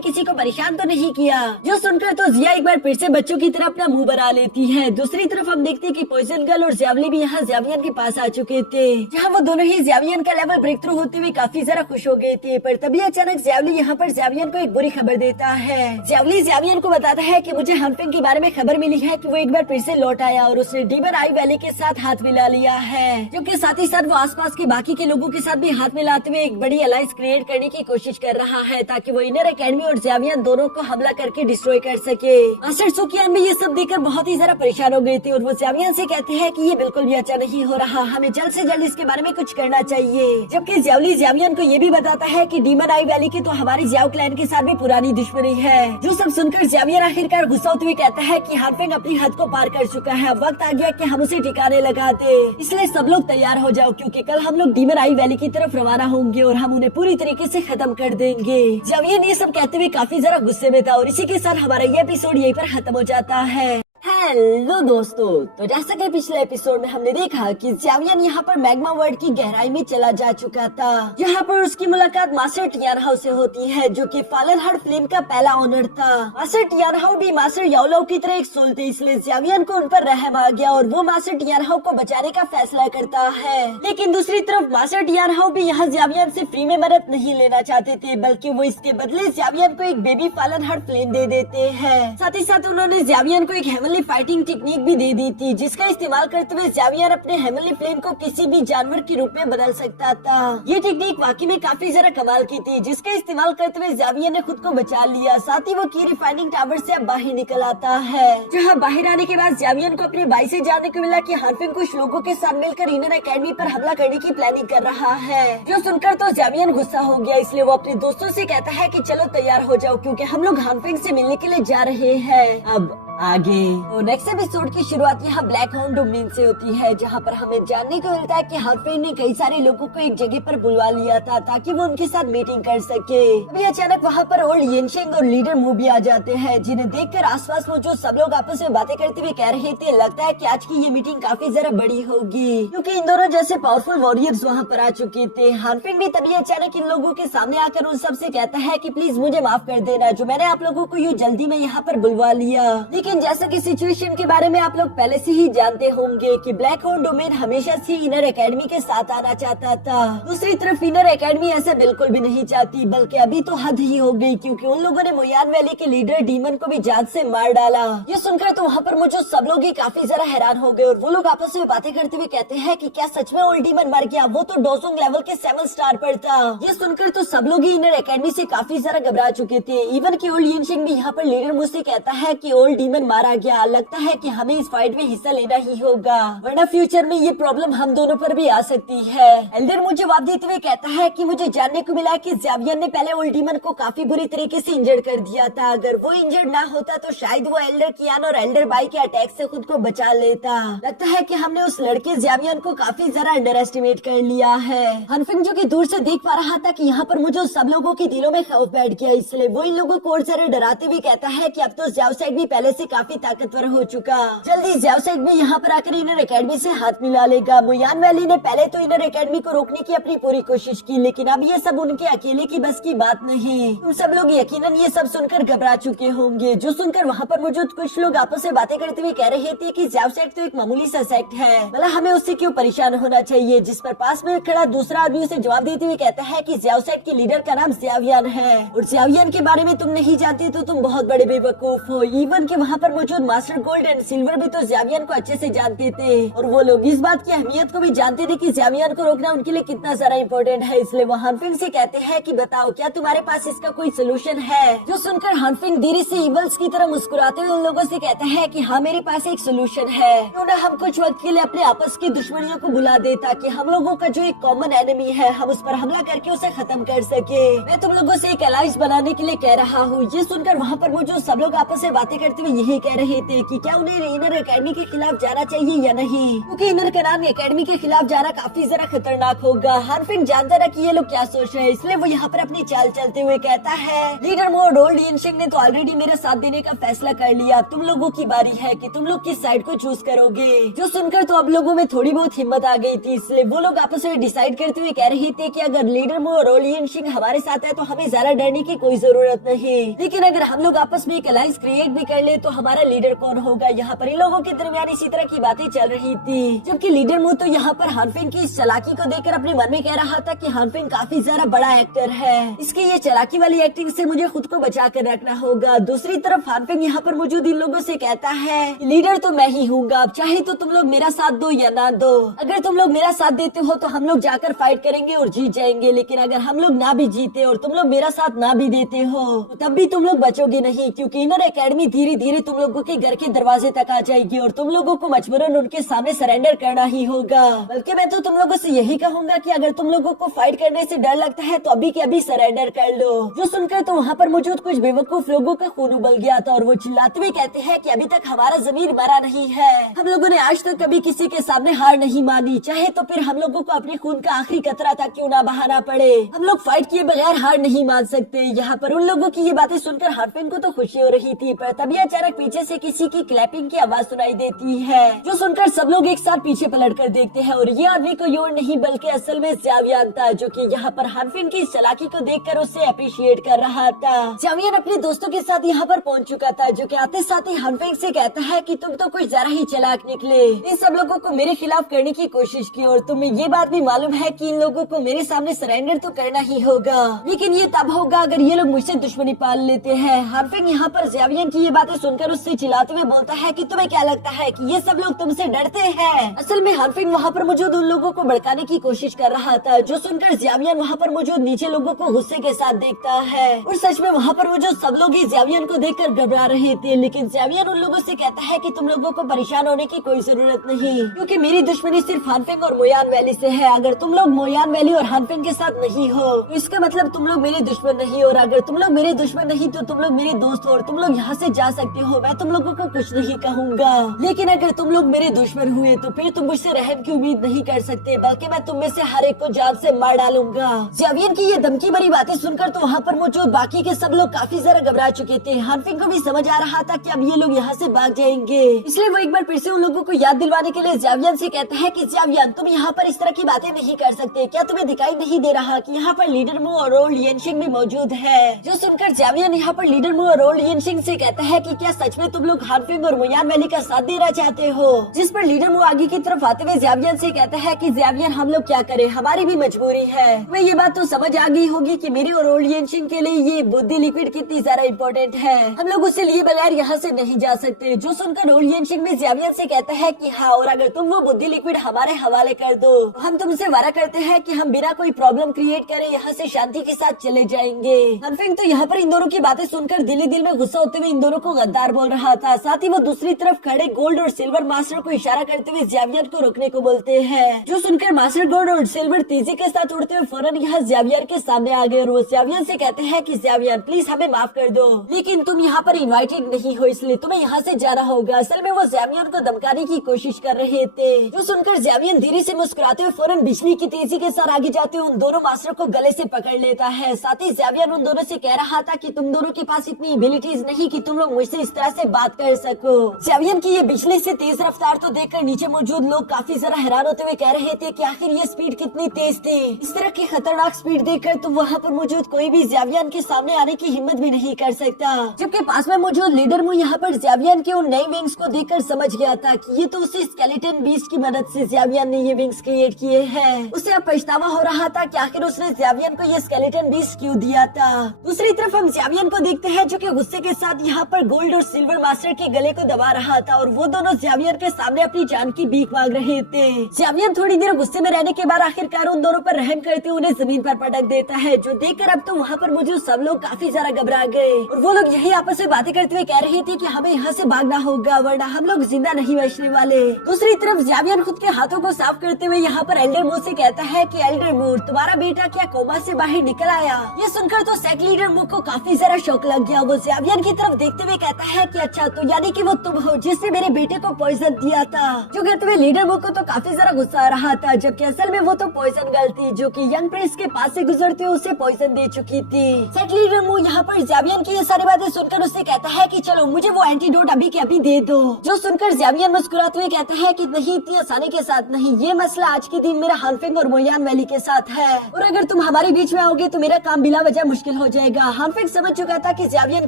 किसी को परेशान तो नहीं किया, जो सुनकर तो जिया एक बार फिर से बच्चों की तरह अपना मुंह बना लेती है। दूसरी तरफ हम देखते हैं कि पॉइजन गर्ल और ज़ावली भी यहाँ ज़ावियन के पास आ चुके थे, जहाँ वो दोनों ही ज़ावियन का लेवल ब्रेक थ्रू होते हुए काफी ज्यादा खुश हो गए थे। पर तभी अचानक ज़ावली यहाँ पर ज़ावियन को एक बुरी खबर देता है। ज़ावली ज़ावियन को बताता है कि मुझे हानफिंग के बारे में खबर मिली है कि वो एक बार फिर से लौट आया और उसने डीमन आई वैली के साथ हाथ मिला लिया है, जबकि साथ ही साथ वो आसपास के बाकी के लोगों के साथ भी हाथ मिलाते हुए एक बड़ी अलायंस क्रिएट करने की कोशिश कर रहा है, ताकि वो इनर एकेडमी और ज़ावियन दोनों को हमला करके डिस्ट्रॉय कर सके। मास्टर सुकियान भी ये सब देखकर बहुत ही ज्यादा परेशान हो गए थे और वो ज़ावियन से कहते हैं कि ये बिल्कुल भी अच्छा नहीं हो रहा, हमें जल्द से जल्द इसके बारे में कुछ करना चाहिए। जबकि ज़ावली ज़ावियन को ये भी बताता है कि डीमन आई वैली की तो हमारी ज़ाओ क्लैन के साथ भी पुरानी दुश्मनी है, जो सब सुनकर ज़ावियन आखिरकार गुस्सा होते हुए कहता है कि हानफिंग अपनी हद को पार कर चुका है, अब वक्त आ गया कि हम उसे ठिकाने लगा दे, इसलिए सब लोग तैयार हो जाओ क्योंकि कल हम लोग डीमन आई वैली की तरफ रवाना होंगे और हम उन्हें पूरी तरीके से खत्म कर देंगे। ज़ावियन ये सब कहते हुए काफी ज्यादा गुस्से में था और इसी के साथ हमारा ये एपिसोड यहीं पर खत्म हो जाता है। हेलो दोस्तों, तो जैसा कि पिछले एपिसोड में हमने देखा कि ज़ावियन यहाँ पर मैग्मा वर्ल्ड की गहराई में चला जा चुका था, जहाँ पर उसकी मुलाकात मास्टर टियानहाउ से होती है, जो कि फॉलन हार्ट फ्लेम का पहला ओनर था। मास्टर टियानहाउ भी मास्टर याओलाओ की तरह एक सोल थे, इसलिए ज़ावियन को उन पर रहम आ गया और वो मास्टर टियानहाउ को बचाने का फैसला करता है। लेकिन दूसरी तरफ मास्टर टियानहाउ भी यहाँ ज़ावियन से फ्री में मदद नहीं लेना चाहते थे, बल्कि वो इसके बदले ज़ावियन को एक बेबी फॉलन हार्ट फ्लेम दे देते हैं। साथ ही साथ उन्होंने ज़ावियन को एक हेवनली फाइटिंग टेक्निक भी दे दी थी, जिसका इस्तेमाल करते हुए ज़ावियन अपने हेवनली फ्लेम को किसी भी जानवर के रूप में बदल सकता था। ये टेक्निक वाकई में काफी ज्यादा कमाल की थी, जिसका इस्तेमाल करते हुए ज़ावियन ने खुद को बचा लिया। साथ ही वो की रिफाइनिंग टावर से अब बाहर निकल आता है, जहाँ बाहर आने के बाद ज़ावियन को अपने भाई से जानने को मिला कि हानफिंग कुछ लोगों के साथ मिलकर इनर एकेडमी पर हमला करने की प्लानिंग कर रहा है, जो सुनकर तो ज़ावियन गुस्सा हो गया, इसलिए वो अपने दोस्तों से कहता है कि चलो तैयार हो जाओ क्योंकि हम लोग हानफिंग से मिलने के लिए जा रहे हैं। अब आगे तो नेक्स्ट एपिसोड की शुरुआत यहाँ ब्लैक हाउंड डोमेन से होती है, जहाँ पर हमें जानने को मिलता है कि हानफिंग ने कई सारे लोगों को एक जगह पर बुलवा लिया था ताकि वो उनके साथ मीटिंग कर सके। अभी अचानक वहाँ पर ओल्ड येनशेंग और लीडर मू भी आ जाते हैं, जिन्हें देखकर आसपास मौजूद सब लोग आपस में बातें करते हुए कह रहे थे लगता है कि आज की ये मीटिंग काफी ज्यादा बड़ी होगी, क्योंकि इन दोनों जैसे पावरफुल वॉरियर्स वहाँ पर आ चुके थे। हानफिंग भी तभी अचानक इन लोगों के सामने आकर उन सबसे कहता है कि प्लीज मुझे माफ कर देना, जो मैंने आप लोगों को यूँ जल्दी में यहाँ पर बुलवा लिया। लेकिन जैसा कि सिचुएशन के बारे में आप लोग पहले से ही जानते होंगे कि ब्लैक हाउंड डोमेन हमेशा से इनर एकेडमी के साथ आना चाहता था। दूसरी तरफ इनर एकेडमी ऐसा बिल्कुल भी नहीं चाहती, बल्कि अभी तो हद ही हो गई, क्योंकि उन लोगों ने मोयान वैली के लीडर डीमन को भी जान से मार डाला। ये सुनकर तो वहाँ पर मुझे सब लोग ही काफी ज्यादा हैरान हो गए और वो लोग आपस में बातें करते हुए कहते हैं कि क्या सच में ओल्ड डीमन मर गया? वो तो डोसोंग लेवल के 7 स्टार पर था। ये सुनकर तो सब लोग ही इनर एकेडमी से काफी ज्यादा घबरा चुके थे। इवन की ओल्ड येनशिंग भी यहाँ पर लीडर मुझसे कहता है कि ओल्ड डीमन मारा गया, लगता है कि हमें इस फाइट में हिस्सा लेना ही होगा, वरना फ्यूचर में ये प्रॉब्लम हम दोनों पर भी आ सकती है। एल्डर मुझे जवाब देते हुए कहता है कि मुझे जानने को मिला कि ज़ावियन ने पहले ओल्ड डीमन को काफी बुरी तरीके से इंजर्ड कर दिया था। अगर वो इंजर्ड ना होता तो शायद वो एल्डर कियान और एल्डर बाई के अटैक से खुद को बचा लेता। लगता है कि हमने उस लड़के ज़ावियन को काफी ज्यादा अंडर एस्टिमेट कर लिया है। हानफिंग जो कि दूर से देख पा रहा था कि यहाँ पर मुझे सब लोगों के दिलों में खौफ बैठ गया, इसलिए वो इन लोगों को और सारे डराते हुए कहता है कि अब तो ज़ाओ साइड भी पहले से काफी ताकतवर हो चुका, जल्दी ज़ाओ साइड भी यहाँ पर आकर इनर एकेडमी से हाथ मिला लेगा। मोयान वैली ने पहले तो इनर एकेडमी को रोकने की अपनी पूरी कोशिश की, लेकिन अब ये सब उनके अकेले की बस की बात नहीं। तुम सब लोग यकीनन ये सब सुनकर घबरा चुके होंगे, जो सुनकर वहाँ पर मौजूद कुछ लोग आपस में बातें करते हुए कह रहे थे कि ज़ाओ साइड तो एक मामूली सा सेक्ट है, भला हमें उससे क्यों परेशान होना चाहिए। जिस पर पास में खड़ा दूसरा आदमी उसे जवाब देते हुए कहता है कि ज़ाओ साइड के लीडर का नाम ज़ावियन है और ज़ावियन के बारे में तुम नहीं जानते तो तुम बहुत बड़े बेवकूफ हो। इवन के वहाँ यहाँ पर मौजूद मास्टर गोल्ड एंड सिल्वर भी तो ज़ावियन को अच्छे से जानते थे और वो लोग इस बात की अहमियत को भी जानते थे कि ज़ावियन को रोकना उनके लिए कितना सारा इम्पोर्टेंट है। इसलिए वो हानफिंग से कहते हैं कि बताओ क्या तुम्हारे पास इसका कोई सोल्यूशन है। जो सुनकर हानफिंग धीरे से इवल्स की तरह मुस्कुराते हुए उन लोगों से कहता है कि हाँ मेरे पास एक सोल्यूशन है। क्यों ना हम कुछ वक्त के लिए अपने आपस की दुश्मनियों को भुला दे ताकि हम लोगों का जो एक कॉमन एनिमी है हम उस पर हमला करके उसे खत्म कर सके। मैं तुम लोगों से एक अलायंस बनाने के लिए कह रहा हूँ। ये सुनकर वहाँ पर मौजूद सब लोग आपस में बातें करते हुए यही कह रहे थे कि क्या उन्हें इनर एकेडमी के खिलाफ जाना चाहिए या नहीं, क्योंकि इनर कनान एकेडमी के खिलाफ जाना काफी जरा खतरनाक होगा। हानफिंग जानता रहा कि ये लोग क्या सोच रहे हैं, इसलिए वो यहाँ पर अपनी चाल चलते हुए कहता है लीडर मोर रोल्ड यिनशिंग ने तो ऑलरेडी मेरा साथ देने का फैसला कर लिया। तुम लोगों की बारी है कि तुम लोग किस साइड को चूज करोगे। जो सुनकर तो अब लोगों में थोड़ी बहुत हिम्मत आ गई थी, इसलिए वो लोग आपस में डिसाइड करते हुए कह रहे थे कि अगर लीडर मोर रोल्ड यिनशिंग हमारे साथ है तो हमें ज्यादा डरने की कोई जरूरत नहीं, लेकिन अगर हम लोग आपस में एक अलायंस क्रिएट भी कर ले तो हमारा लीडर कौन होगा। यहाँ पर इन लोगों के दरमियान इसी तरह की बातें चल रही थी, जबकि लीडर मो तो यहाँ पर हानफिंग की इस चालाकी को देखकर अपने मन में कह रहा था कि हानफिंग काफी ज्यादा बड़ा एक्टर है, इसकी ये चालाकी वाली एक्टिंग से मुझे खुद को बचा कर रखना होगा। दूसरी तरफ हानफिंग यहाँ पर मौजूद इन लोगों से कहता है लीडर तो मैं ही हूँ, चाहे तो तुम लोग मेरा साथ दो या ना दो। अगर तुम लोग मेरा साथ देते हो तो हम लोग जाकर फाइट करेंगे और जीत जाएंगे, लेकिन अगर हम लोग ना भी जीते और तुम लोग मेरा साथ ना भी देते हो तो तब भी तुम लोग बचोगे नहीं, क्योंकि इनर एकेडमी धीरे धीरे तुम लोगों के घर के दरवाजे तक आ जाएगी और तुम लोगों को मजबूरन उनके सामने सरेंडर करना ही होगा। बल्कि मैं तो तुम लोगों से यही कहूंगा कि अगर तुम लोगों को फाइट करने से डर लगता है तो अभी के अभी सरेंडर कर लो। जो सुनकर तो वहाँ पर मौजूद कुछ बेवकूफ लोगों का खून उबल गया था और वो चिल्लाते हुए कहते हैं कि अभी तक हमारा जमीर मरा नहीं है, हम लोगों ने आज तक कभी किसी के सामने हार नहीं मानी, चाहे तो फिर हम लोगों को अपने खून का आखिरी कतरा तक क्यों ना बहाना पड़े, हम लोग फाइट किए बगैर हार नहीं मान सकते। यहाँ पर उन लोगों की ये बातें सुनकर हानफिंग को तो खुशी हो रही थी, पर तभी अचानक पीछे से किसी की क्लैपिंग की आवाज सुनाई देती है। जो सुनकर सब लोग एक साथ पीछे पलट कर देखते हैं और ये आदमी कोई और नहीं बल्कि असल में ज़ावियन था, जो कि यहाँ पर हानफिंग की चालाकी को देखकर उसे अप्रिशिएट कर रहा था। ज़ावियन अपने दोस्तों के साथ यहाँ पर पहुँच चुका था, जो कि आते साथ ही हानफिंग से कहता है कि तुम तो कुछ जरा ही चालाक निकले, इन सब लोगों को मेरे खिलाफ करने की कोशिश की और तुम्हें ये बात भी मालूम है कि इन लोगों को मेरे सामने सरेंडर तो करना ही होगा, लेकिन ये तब होगा अगर ये लोग मुझसे दुश्मनी पाल लेते हैं। हानफिंग यहाँ पर ज़ावियन की ये बातें सुनकर उससे चिल्लाते हुए बोलता है कि तुम्हें क्या लगता है कि ये सब लोग तुमसे डरते हैं। असल में हानफिंग वहाँ पर मौजूद उन लोगों को भड़काने की कोशिश कर रहा था। जो सुनकर ज़ावियन वहाँ पर मौजूद नीचे लोगों को गुस्से के साथ देखता है और सच में वहाँ पर मौजूद सब लोग ही ज़ावियन को देखकर घबरा रहे थे, लेकिन ज़ावियन उन लोगों से कहता है कि तुम लोगों को परेशान होने की कोई जरूरत नहीं, क्योंकि मेरी दुश्मनी सिर्फ हानफिंग और मोयान वैली से है। अगर तुम लोग मोयान वैली और हानफिंग के साथ नहीं हो तो इसका मतलब तुम लोग मेरे दुश्मन नहीं, और अगर तुम लोग मेरे दुश्मन नहीं तो तुम लोग मेरे दोस्त हो और तुम लोग यहाँ से जा सकते हो, मैं तुम लोगों को कुछ नहीं कहूँगा। लेकिन अगर तुम लोग मेरे दुश्मन हुए तो फिर तुम मुझसे रहम की उम्मीद नहीं कर सकते, बल्कि मैं तुम में से हर एक को जान से मार डालूंगा। ज़ावियन की ये धमकी भरी बातें सुनकर तो वहाँ पर मौजूद बाकी के सब लोग काफी जरा घबरा चुके थे। हानफिंग को भी समझ आ रहा था कि अब ये लोग यहाँ से भाग जाएंगे, इसलिए वो एक बार फिर से उन लोगों को याद दिलवाने के लिए ज़ावियन से कहता है कि ज़ावियन तुम यहाँ पर इस तरह की बातें नहीं कर सकते, क्या तुम्हें दिखाई नहीं दे रहा कि यहाँ पर लीडर मो और रोल्ड यिनशिंग भी मौजूद है। जो सुनकर ज़ावियन यहाँ पर लीडर मो और रोल्ड यिनशिंग से कहता है कि क्या सच में तुम लोग हानफिंग और मोयान वैली का साथ देना चाहते हो, जिस पर लीडर मो आगे की तरफ आते हुए ज़ावियन से कहता है कि ज़ावियन हम लोग क्या करें, हमारी भी मजबूरी है। तुम्हें ये बात तो समझ आ गई होगी कि मेरी और रोल्ड यिनशिंग के लिए ये बुद्धि लिक्विड कितनी ज्यादा इम्पोर्टेंट है, हम लोग उसे लिए बगैर यहाँ से नहीं जा सकते। जो सुनकर रोल्ड यिनशिंग भी ज़ावियन से कहता है कि हाँ, और अगर तुम वो बुद्धि लिक्विड हमारे हवाले कर दो तो हम तुमसे वादा करते हैं कि हम बिना कोई प्रॉब्लम क्रिएट करे यहाँ से शांति के साथ चले जाएंगे। हानफिंग तो यहाँ पर इन दोनों की बातें सुनकर दिल ही दिल में गुस्सा होते हुए इन दोनों को गद्दार बोल रहा था। साथ ही वो दूसरी तरफ खड़े गोल्ड और सिल्वर मास्टर को इशारा करते हुए ज़ावियन को रोकने को बोलते हैं। जो सुनकर मास्टर गोल्ड और सिल्वर तेजी के साथ उड़ते हुए फौरन यहाँ ज़ावियन के सामने आ गए और वो ज़ावियन से कहते हैं कि ज़ावियन प्लीज हमें माफ कर दो, लेकिन तुम यहाँ पर इनवाइटेड नहीं हो, इसलिए तुम्हें यहाँ से जाना होगा। असल में वो ज़ावियन को धमकाने की कोशिश कर रहे थे। जो सुनकर ज़ावियन धीरे से मुस्कुराते हुए फौरन बिजली की तेजी के साथ आगे जाते हुए उन दोनों मास्टर को गले से पकड़ लेता है। साथ ही ज़ावियन उन दोनों से कह रहा था कि तुम दोनों के पास इतनी एबिलिटीज नहीं कि तुम लोग मुझसे इस तरह से बात कर सको। ज़ावियन की ये बिजली से तेज रफ्तार तो देखकर नीचे मौजूद लोग काफी जरा हैरान होते हुए कह रहे थे कि आखिर ये स्पीड कितनी तेज थी। इस तरह की खतरनाक स्पीड देखकर तो वहाँ पर मौजूद कोई भी ज़ावियन के सामने आने की हिम्मत भी नहीं कर सकता। जबकि पास में मौजूद लीडर मु यहाँ पर ज़ावियन के उन नई विंग्स को देखकर समझ गया था कि ये तो उसी स्केलेटन बीस्ट की मदद से ज़ावियन ने ये विंग्स क्रिएट किए हैं। उसे अब पछतावा हो रहा था कि आखिर उसने ज़ावियन को ये स्केलेटन बीस्ट क्यों दिया था। दूसरी तरफ हम ज़ावियन को देखते हैं जो कि गुस्से के साथ यहाँ पर गोल्ड और और सिल्वर मास्टर के गले को दबा रहा था और वो दोनों ज़ावियर के सामने अपनी जान की भीख मांग रहे थे। ज़ावियर थोड़ी देर गुस्से में रहने के बाद आखिरकार उन दोनों पर रहम करते हुए उन्हें जमीन पर पटक देता है, जो देखकर अब तो वहाँ पर मौजूद सब लोग काफी ज्यादा घबरा गए और वो लोग यही आपस में बातें करते हुए कह रहे थे कि हमें यहाँ से भागना होगा वरना हम लोग जिंदा नहीं बचने वाले। दूसरी तरफ ज़ावियर खुद के हाथों को साफ करते हुए यहाँ पर एल्डर मूर से कहता है कि एल्डर मूर, तुम्हारा बेटा क्या कोमा से बाहर निकल आया? ये सुनकर तो सेक्ट लीडर मूर को काफी ज्यादा शौक लग गया। वो ज़ावियर की तरफ देखते हुए कहता है कि अच्छा, तो यानी कि वो तुम हो जिसने मेरे बेटे को पॉइजन दिया था। जो कहते हुए लीडर मूर को तो काफी ज्यादा गुस्सा आ रहा था, जबकि असल में वो तो पॉइजन गर्ल थी जो कि यंग प्रिंस के पास से गुजरते हुए उसे पॉइजन दे चुकी थी। सेक्ट लीडर मूर यहाँ पर ज़ावियर की ये सारी बातें सुनकर उससे कहता है कि चलो मुझे वो एंटीडोट अभी के अभी दे दो। जो सुनकर ज़ावियर मुस्कुराते हुए कहता है कि नहीं, इतनी आसानी के साथ नहीं, ये मसला आज के दिन मेरा हानफिंग और मोयान वैली के साथ है और अगर तुम हमारे बीच में आओगे तो मेरा काम बिला वजह मुश्किल हो जाएगा। हानफिंग समझ चुका था कि ज़ावियर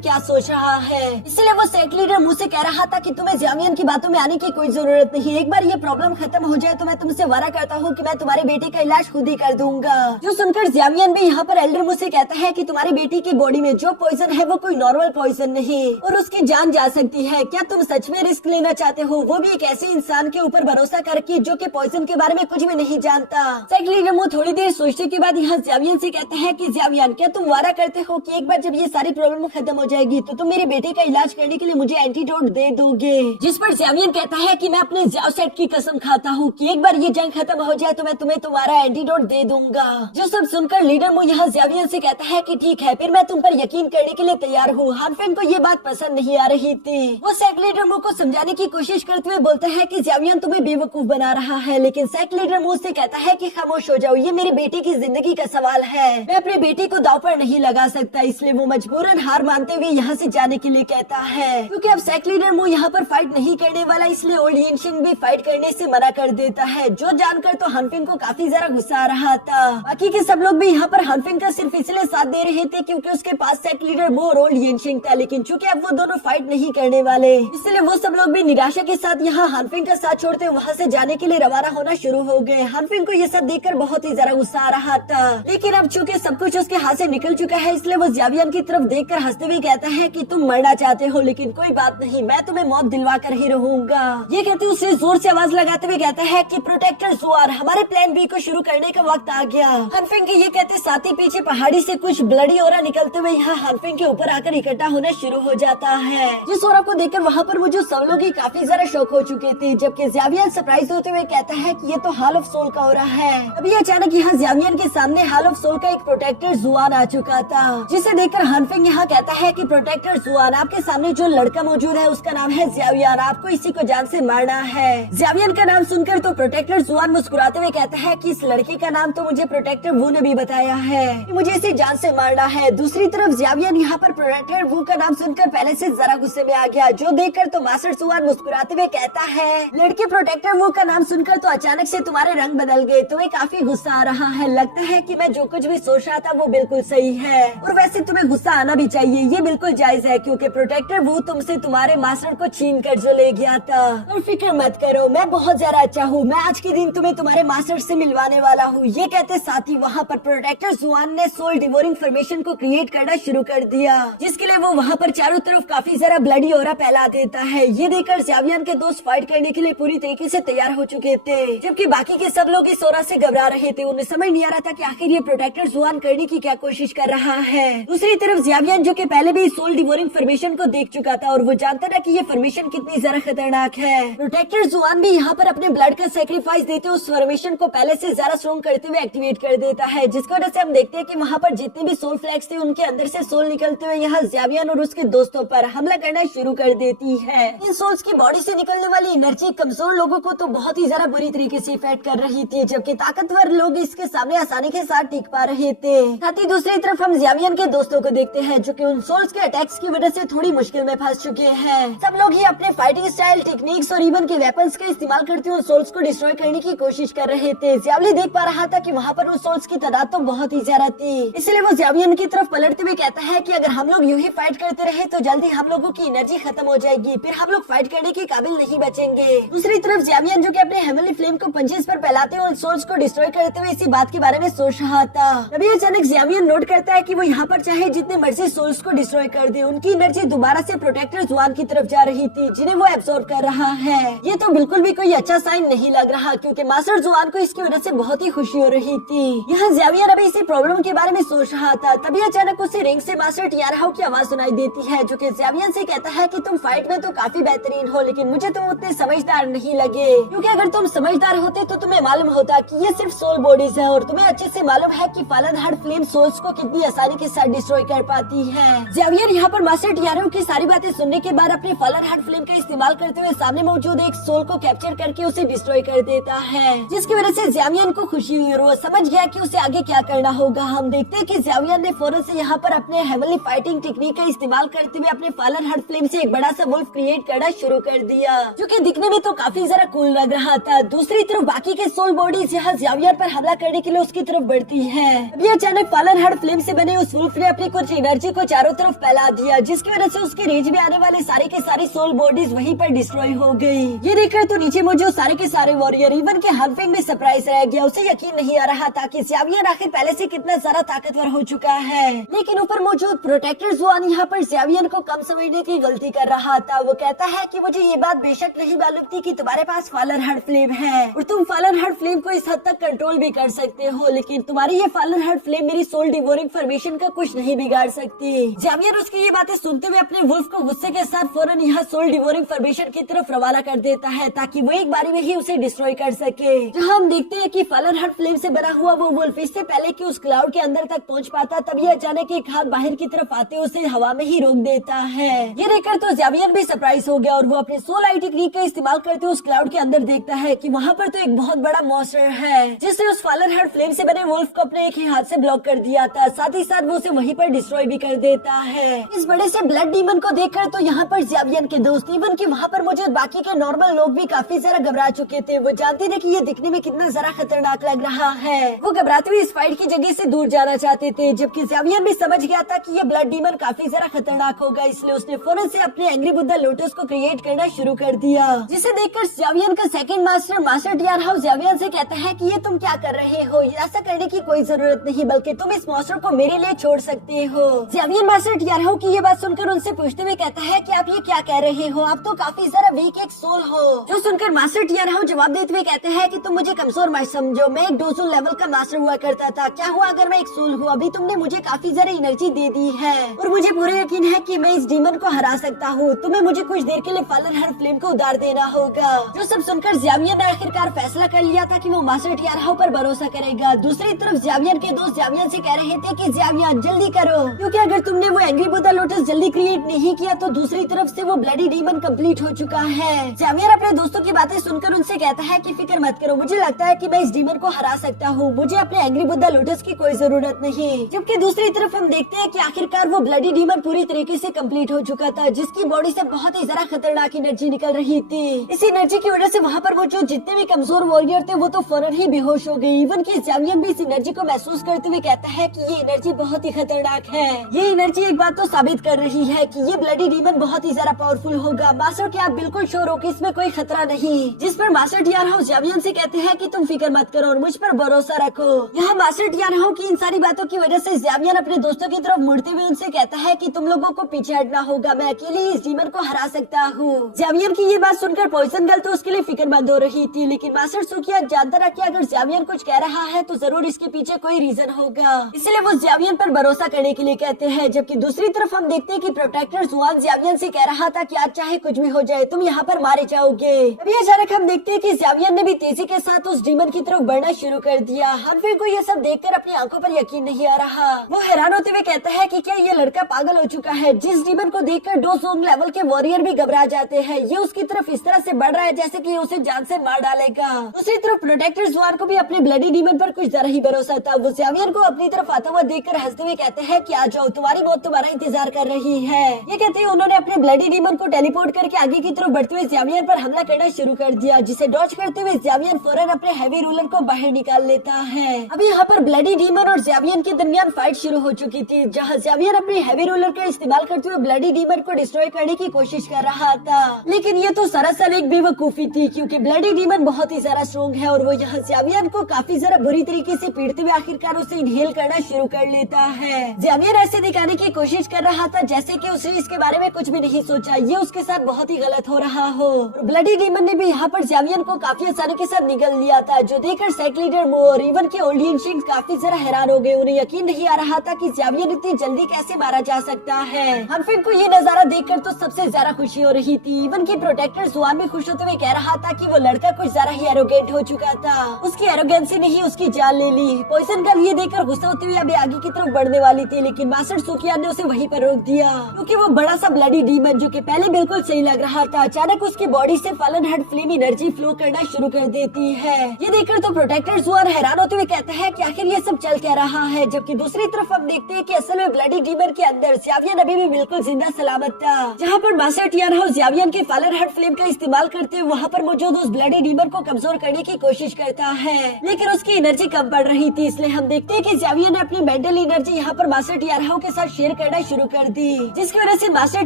क्या सोच रहा है, इसलिए वो सेक्ट लीडर मूर से कह रहा था कि तुम्हें ज़ावियर की बातों में आने की कोई जरूरत नहीं। एक बार ये प्रॉब्लम खत्म हो जाए तो मैं तुमसे वादा करता हूँ कि मैं तुम्हारे बेटे का इलाज खुद ही कर दूंगा। जो सुनकर ज़ावियर भी यहाँ पर एल्डर मूर से कहता है कि तुम्हारी बेटी की बॉडी में जो पॉइजन है वो कोई नॉर्मल पॉइजन नहीं और उसकी जान जा सकती है। क्या तुम सच में रिस्क लेना चाहते हो, वो भी एक ऐसे इंसान के ऊपर भरोसा करके जो कि पॉइजन के बारे में कुछ भी नहीं जानता? सेक्ट लीडर मूर थोड़ी देर सोचने के बाद यहाँ ज़ावियर से कहता है कि ज़ावियर, क्या तुम वादा करते हो कि एक बार जब ये सारी प्रॉब्लम खत्म हो जाएगी तो तुम मेरे बेटे का इलाज करने के लिए मुझे एंटीडोट दे दोगे? जिस पर ज़ावियर कहता है कि मैं अपने ज़ाओ सेट की कसम खाता हूँ कि एक बार ये जंग खत्म हो जाए तो मैं तुम्हें तुम्हारा एंटीडोट दे दूंगा। जो सब सुनकर लीडर मूर यहाँ ज़ावियर से कहता है कि ठीक है, फिर मैं तुम पर यकीन करने के लिए तैयार हूँ। हानफिंग को ये बात पसंद नहीं आ रही थी। वो सेक्ट लीडर मूर को समझाने की कोशिश करते हुए बोलता है कि ज़ावियर तुम्हें बेवकूफ बना रहा है, लेकिन सेक्ट लीडर मूर से कहता है कि खामोश हो जाओ, ये मेरी बेटी की जिंदगी का सवाल है, मैं अपनी बेटी को दांव पर नहीं लगा सकता। इसलिए वो मजबूरन हार मानते हुए यहाँ से जाने के लिए कहता है। क्योंकि अब सेक्ट लीडर मूर यहाँ पर फाइट नहीं करने वाला, इसलिए ओल्ड येनशिंग भी फाइट करने से मना कर देता है, जो जानकर तो हानफिंग को काफी ज्यादा गुस्सा आ रहा था। बाकी के सब लोग भी यहाँ पर हानफिंग का सिर्फ इसलिए साथ दे रहे थे क्योंकि उसके पास सेक्ट लीडर मूर और ओल्ड येनशिंग था, लेकिन चूंकि अब वो दोनों फाइट नहीं करने वाले, इसलिए वो सब लोग भी निराशा के साथ यहाँ हानफिंग का साथ छोड़ते वहाँ से जाने के लिए रवाना होना शुरू हो गए। हानफिंग को ये सब देखकर बहुत ही ज्यादा गुस्सा आ रहा था, लेकिन अब चूंकि सब कुछ उसके हाथ से निकल चुका है, इसलिए वो ज़ावियर की तरफ देखकर हंसते हुए कहता है कि तुम मरना चाहते हो, लेकिन कोई बात नहीं, मैं तुम्हें मौत दिलवा कर ही रहूंगा। ये कहते उसे जोर से आवाज लगाते हुए कहता है कि प्रोटेक्टर ज़ुआर, हमारे प्लान बी को शुरू करने का वक्त आ गया। हानफिंग के ये कहते साथ ही पीछे पहाड़ी से कुछ ब्लडी ओरा निकलते हुए यहाँ हानफिंग के ऊपर आकर इकट्ठा होना शुरू हो जाता है। जिस ओरा को देखकर वहाँ पर मौजूद सब लोग ही काफी ज्यादा शौक हो चुके थे, जबकि ज़ावियर सरप्राइज होते हुए कहता है कि ये तो हाल ऑफ सोल का ओरा है। अभी अचानक यहाँ ज़ावियर के सामने हाल ऑफ सोल का एक प्रोटेक्टर ज़ुआन आ चुका था, जिसे देखकर हानफिंग यहाँ कहता है कि प्रोटेक्टर ज़ुआन, आपके सामने जो लड़का मौजूद है उसका नाम है ज़ावियर, आपको इसी को जान से मारना है। ज़ावियर का नाम सुनकर तो प्रोटेक्टर ज़ुआन मुस्कुराते हुए कहता है कि इस लड़के का नाम तो मुझे प्रोटेक्टर वू ने भी बताया है कि मुझे इसे जान से मारना है। दूसरी तरफ ज़ावियर यहाँ पर प्रोटेक्टर वू का नाम सुनकर पहले से जरा गुस्से में आ गया, जो देखकर तो मास्टर ज़ुआन मुस्कुराते हुए कहता है, लड़के प्रोटेक्टर वू का नाम सुनकर तो अचानक से तुम्हारे रंग बदल गए, तुम्हें काफी गुस्सा आ रहा है, लगता है कि मैं जो कुछ भी सोच रहा था वो बिल्कुल सही है और वैसे तुम्हें गुस्सा आना भी चाहिए, ये बिल्कुल जायज है क्योंकि प्रोटेक्टर वो तुमसे तुम्हारे मास्टर को छीन कर जो ले गया था। और फिक्र मत करो, मैं बहुत ज्यादा अच्छा हूँ, मैं आज के दिन तुम्हें तुम्हारे मास्टर से मिलवाने वाला हूँ। ये कहते साथ ही वहाँ पर प्रोटेक्टर ज़ुआन ने सोल डिवोरिंग फॉर्मेशन को क्रिएट करना शुरू कर दिया, जिसके लिए वो वहाँ पर चारों तरफ काफी सारा ब्लडी ओरा फैला देता है। ये देखकर ज़ावियर के दोस्त फाइट करने के लिए पूरी तरीके से तैयार हो चुके थे, जबकि बाकी के सब लोग इस ओरा से घबरा रहे थे। उन्हें समझ नहीं आ रहा था कि आखिर ये प्रोटेक्टर ज़ुआन करने की क्या कोशिश कर रहा है। दूसरी तरफ ज़ावियर जो कि पहले भी सोल डिवोरिंग फॉर्मेशन को देख चुका था और वो जानता था कि ये फॉर्मेशन कितनी ज्यादा खतरनाक है। प्रोटेक्टर ज़ुआन भी यहाँ पर अपने ब्लड का सेक्रीफाइस देते उस फॉर्मेशन को पहले से ज्यादा स्ट्रॉन्ग करते हुए एक्टिवेट कर देता है, जिसकी वजह से हम देखते हैं कि वहाँ पर जितने भी सोल फ्लैग्स थे उनके अंदर से सोल निकलते हुए यहाँ ज़ावियर और उसके दोस्तों पर हमला करना शुरू कर देती है। इन सोल्स की बॉडी से निकलने वाली एनर्जी कमजोर लोगों को तो बहुत ही ज्यादा बुरी तरीके से इफेक्ट कर रही थी, जबकि ताकतवर लोग इसके सामने आसानी के साथ टिक पा रहे थे। साथ ही दूसरी तरफ हम ज़ावियर के दोस्तों को देखते हैं जो कि उन सोल्स के अटैक्स की वजह से थोड़ी मुश्किल में फंस चुके हैं। सब लोग ही अपने फाइटिंग स्टाइल, टेक्निक्स और इवन के वेपन्स का इस्तेमाल करते हुए उन सोल्स को डिस्ट्रॉय करने की कोशिश कर रहे थे। ज़ावियर देख पा रहा था कि वहाँ पर उन सोल्स की तादाद तो बहुत ही ज्यादा थी, इसलिए वो ज़ावियर की तरफ पलटते हुए कहता है कि अगर हम लोग यूं ही फाइट करते रहे तो जल्दी हम लोगों की एनर्जी खत्म हो जाएगी, फिर हम लोग फाइट करने के काबिल नहीं बचेंगे। दूसरी तरफ ज़ावियर जो कि अपने हेवनली फ्लेम को पंचेस पर फैलाते हुए सोल्स को डिस्ट्रॉय करते हुए इसी बात के बारे में सोच रहा था। तभी अचानक ज़ावियर नोट करता है कि वो यहाँ पर चाहे जितने मर्जी सोल्स को डिस्ट्रॉय कर दे, उनकी एनर्जी दोबारा से प्रोटेक्टर जुआन की तरफ जा रही थी, जिन्हें वो एब्सॉर्ब कर रहा है। ये तो बिल्कुल भी कोई अच्छा साइन नहीं लग रहा, क्योंकि मास्टर जुआन को इसकी वजह से बहुत ही खुशी हो रही थी। यहाँ ज़ेवियर अभी इसी प्रॉब्लम के बारे में सोच रहा था, तभी अचानक उसे रिंग से मास्टर टियारहाउ की आवाज सुनाई देती है, जो कि ज़ेवियर से कहता है कि तुम फाइट में तो काफी बेहतरीन हो, लेकिन मुझे तुम उतने समझदार नहीं लगे, क्योंकि अगर तुम समझदार होते तो तुम्हें मालूम होता कि ये सिर्फ सोल बॉडीज है, और तुम्हें अच्छे से मालूम है कि फॉलन हार्ट फ्लेम सोल्स को कितनी आसानी के साथ डिस्ट्रॉय कर पाती है। ज़ेवियर यहाँ पर मास्टर टियारहाउ की सारी बातें सुनने के बाद अपने फॉलन हार्ट फ्लेम का इस्तेमाल करते हुए सामने मौजूद एक सोल को कैप्चर करके उसे डिस्ट्रॉय कर देता है, जिसकी वजह से ज़ेवियर को खुशी हुई और वो समझ गया कि उसे आगे क्या करना होगा। हम देखते हैं कि ज़ेवियर ने फौरन से यहाँ पर अपने हेवनली फाइटिंग टेक्निक का इस्तेमाल करते हुए अपने फॉलन हार्ट फ्लेम से एक बड़ा सा वुल्फ क्रिएट करना शुरू कर दिया, जो कि दिखने में तो काफी ज्यादा कूल लग रहा था। दूसरी तरफ बाकी के सोल बॉडीज यहाँ ज़ेवियर पर हमला करने के लिए उसकी तरफ बढ़ती है। अभी अचानक फॉलन हार्ट फ्लेम से बने उस वुल्फ ने अपनी कुछ एनर्जी को चारों तरफ फैला दिया, जिसकी वजह से उसके रेंज में आने वाले सारे के सारी सोल बॉडीज वहीं पर डिस्ट्रॉय हो गई। ये देखकर तो नीचे मौजूद सारे के सारे वॉरियर इवन के हल्फिंग में सरप्राइज रह गया। उसे यकीन नहीं आ रहा था कि ज़ेवियर आखिर पहले से कितना ज्यादा ताकतवर हो चुका है। लेकिन ऊपर मौजूद प्रोटेक्टर जुआन यहाँ पर ज़ेवियर को कम समझने की गलती कर रहा था। वो कहता है कि मुझे ये बात बेशक नहीं मालूम थी कि तुम्हारे पास फॉलन हार्ट फ्लेम है और तुम फॉलन हार्ट फ्लेम को इस हद तक कंट्रोल भी कर सकते हो, लेकिन तुम्हारी ये फॉलन हार्ट फ्लेम मेरी सोल डिवोरिंग फॉर्मेशन का कुछ नहीं बिगाड़ सकती। ज़ेवियर उसकी ये बातें सुनते हुए अपने वुल्फ को गुस्से के साथ फौरन यहाँ सोल डिवोरिंग फॉर्मेशन की तरफ रवाना कर देता है, ताकि वो एक बारी में ही उसे डिस्ट्रॉय कर सके। जहाँ हम देखते हैं कि फॉलन हार्ट फ्लेम से बना हुआ वो वुल्फ इससे पहले कि उस क्लाउड के अंदर तक पहुँच पाता, तभी अचानक एक हाथ बाहर की तरफ आते उसे हवा में ही रोक देता है। ये देखकर तो ज़ेवियर भी सरप्राइज हो गया और वो अपने सोल आई टेक्निक का इस्तेमाल करते हुए उस क्लाउड के अंदर देखता है कि वहाँ पर तो एक बहुत बड़ा मॉन्स्टर है, जिसने उस फॉलन हार्ट फ्लेम से बने वुल्फ को अपने एक ही हाथ से ब्लॉक कर दिया था। साथ ही साथ वो उसे वहीं पर डिस्ट्रॉय भी कर देता है। इस बड़े से ब्लड डीमन को देखकर तो यहाँ पर ज़ेवियर के दोस्त इवन की वहाँ पर मौजूद बाकी के नॉर्मल लोग भी काफी ज्यादा घबरा चुके थे। वो जानते थे कि ये दिखने में कितना जरा खतरनाक लग रहा है। वो घबराते हुए इस फाइट की जगह से दूर जाना चाहते थे, जबकि ज़ेवियर भी समझ गया था कि ये ब्लड डीमन काफी ज्यादा खतरनाक होगा, इसलिए उसने फौरन से अपने एंग्री बुद्धा लोटस को क्रिएट करना शुरू कर दिया, जिसे देखकर ज़ेवियर का सेकंड मास्टर टियारहाउ ज़ेवियर से कहता है कि ये तुम क्या कर रहे हो, ऐसा करने की कोई जरूरत नहीं, बल्कि तुम इस मॉन्स्टर को मेरे लिए छोड़ सकते हो। ज़ेवियर मास्टर टियारहाउ की ये बात सुनकर उनसे पूछते हुए कहता है कि आप ये क्या कह रहे हो, आप तो काफी ज्यादा वीक एक सोल हो। जो सुनकर मास्टर टियारहाउ जवाब देते हुए कहते हैं कि तुम मुझे कमजोर मत समझो, मैं एक डोजो लेवल का मास्टर हुआ करता था, क्या हुआ अगर मैं एक सोल हूँ, अभी तुमने मुझे काफी ज्यादा एनर्जी दे दी है और मुझे पूरा यकीन है कि मैं इस डीमन को हरा सकता हूँ। तुम्हें मुझे कुछ देर के लिए फॉलन हार्ट फ्लेम को उतार देना होगा। जो सब सुनकर ज़ेवियर ने आखिरकार फैसला कर लिया था कि वो मास्टर टियारहाउ पर भरोसा करेगा। दूसरी तरफ ज़ेवियर के दोस्त ज़ेवियर से कह रहे थे कि ज़ेवियर जल्दी करो, क्योंकि अगर तुमने वो एंग्री बुद्धा लोटस जल्दी क्रिएट नहीं किया तो दूसरी तरफ से वो ब्लडी डीमन कंप्लीट हो चुका है। ज़ेवियर अपने दोस्तों की बातें सुनकर उनसे कहता है कि फिक्र मत करो, मुझे लगता है कि मैं इस डीमन को हरा सकता हूँ, मुझे अपने एंग्री बुद्धा लोटस की कोई जरूरत नहीं। जबकि दूसरी तरफ हम देखते हैं कि आखिरकार वो ब्लडी डीमन पूरी तरीके से कंप्लीट हो चुका था, जिसकी बॉडी से बहुत ही ज्यादा खतरनाक एनर्जी निकल रही थी। इस एनर्जी की वजह से वहाँ पर वो जो जितने भी कमजोर वॉरियर थे वो तो फौरन ही बेहोश हो गए। इवन की ज़ेवियर भी इस एनर्जी को महसूस करते हुए कहता है कि ये एनर्जी बहुत ही खतरनाक है। ये एनर्जी एक बात तो साबित कर रही है कि ये ब्लडी डीमन बहुत ही ज्यादा पावरफुल होगा। मास्टर क्या आप बिल्कुल श्योर हो कि इसमें कोई खतरा नहीं? जिस पर मास्टर टियारहाउ ज़ेवियर से कहते हैं कि तुम फिक्र मत करो और मुझ पर भरोसा रखो। यहाँ मास्टर टियारहाउ की इन सारी बातों की वजह से ज़ेवियर अपने दोस्तों की तरफ मुड़ते हुए उनसे कहता है कि तुम लोगों को पीछे हटना होगा, मैं अकेले इस डीमन को हरा सकता हूँ। ज़ेवियर की ये बात सुनकर पॉइजन गर्ल तो उसके लिए फिक्रमंद हो रही थी, लेकिन मास्टर सुकिया जानता रहा कि अगर ज़ेवियर कुछ कह रहा है तो जरूर इसके पीछे कोई रीजन होगा, इसलिए वो ज़ेवियर पर भरोसा करने के लिए कहते हैं। जबकि दूसरी तरफ हम देखते हैं कि प्रोटेक्टर जुआन ज़ेवियर से कह रहा था कि आज चाहे कुछ भी हो जाए तुम यहाँ पर मारे जाओगे। अभी अचानक हम देखते हैं कि ज़ेवियर ने भी तेजी के साथ उस डीमन की तरफ बढ़ना शुरू कर दिया। हनफिर को ये सब देखकर अपनी आंखों पर यकीन नहीं आ रहा। वो हैरान होते हुए कहता है कि क्या ये लड़का पागल हो चुका है, जिस डीमन को देखकर 200 लेवल के वॉरियर भी घबरा जाते हैं, ये उसकी तरफ इस तरह से बढ़ रहा है जैसे कि उसे जान से मार डालेगा। दूसरी तरफ प्रोटेक्टर जुआन को भी अपने ब्लडी डीमन पर कुछ जरा ही भरोसा था। वो ज़ेवियर को अपनी तरफ आता हुआ देखकर हंसते हुए कहते हैं कि आ जाओ, तुम्हारी मौत तुम्हारा इंतजार कर रही है। ये कहते हैं उन्होंने अपने ब्लडी डीमन को टेलीपोर्ट करके आगे की तरफ बढ़ते हुए ज़ेवियर पर हमला करना शुरू कर दिया, जिसे डॉज करते हुए ज़ेवियर फौरन अपने हैवी रूलर को बाहर निकाल लेता है। अभी यहाँ पर ब्लडी डीमन और ज़ेवियर के दरमियान फाइट शुरू हो चुकी थी, जहाँ ज़ेवियर अपने हैवी रूलर का इस्तेमाल करते हुए ब्लडी डीमन को डिस्ट्रॉय करने की कोशिश कर रहा था। लेकिन ये तो सरासर एक बेवकूफी थी, क्योंकि ब्लडी डीमन बहुत ही ज्यादा स्ट्रॉन्ग है और वो यहाँ ज़ेवियर को काफी जरा बुरी तरीके से पीटते हुए आखिरकार उसे इनहेल करना शुरू कर लेता है। ज़ेवियर ऐसे दिखाने की कोशिश कर रहा था जैसे कि उसे इसके बारे में कुछ भी नहीं सोचा, ये उसके साथ बहुत ही गलत हो रहा हो। ब्लडी डीमन ने भी यहाँ पर ज़ेवियर को काफी आसानी के साथ निगल लिया था, जो देखकर सेक लीडर मो और इवन के ओल्ड एंशिएंट्स काफी जरा हैरान हो गए। उन्हें यकीन नहीं आ रहा था कि ज़ेवियर इतनी जल्दी कैसे मारा जा सकता है। हानफिन को ये नजारा देखकर तो सबसे ज्यादा खुशी हो रही थी। इवन की प्रोटेक्टर जुआन भी खुश होते हुए कह रहा था कि वो लड़का कुछ ज्यादा ही एरोगेंट हो चुका था। उसकी एरोगेंसी ने ही उसकी जान ले ली। पॉइजन गर्ल ये देखकर गुस्सा होते हुए अभी आगे की तरफ बढ़ने वाली थी, लेकिन मास्टर सुकियान ने उसे वहीं पर रोक दिया, क्योंकि वो बड़ा सा ब्लडी डीमन जो कि पहले बिल्कुल सही लग रहा था, अचानक उसकी बॉडी से फलन हेड फ्लेम एनर्जी फ्लो करना शुरू कर देती है। ये देखकर तो प्रोटेक्टर जुआन हैरान होते हुए कहता है कि आखिर ये सब चल क्या रहा है, जबकि दूसरी तरफ हम देखते हैं कि असल में ब्लडी डीमन के अंदर ज़ेवियर अभी भी बिल्कुल जिंदा सलामत था। जहाँ पर मास्टर टियानहाउ ज़ेवियर के फलन हेड फ्लेम का इस्तेमाल करते हुए वहाँ पर मौजूद उस ब्लडी डीमन को कमजोर करने की कोशिश करता है, लेकिन उसकी एनर्जी कम पड़ रही थी। इसलिए हम देखते हैं कि ज़ेवियर ने अपनी मेंटल एनर्जी यहाँ पर मास्टर टियानहाउ के साथ शेयर करना शुरू कर दी, जिसकी वजह से मास्टर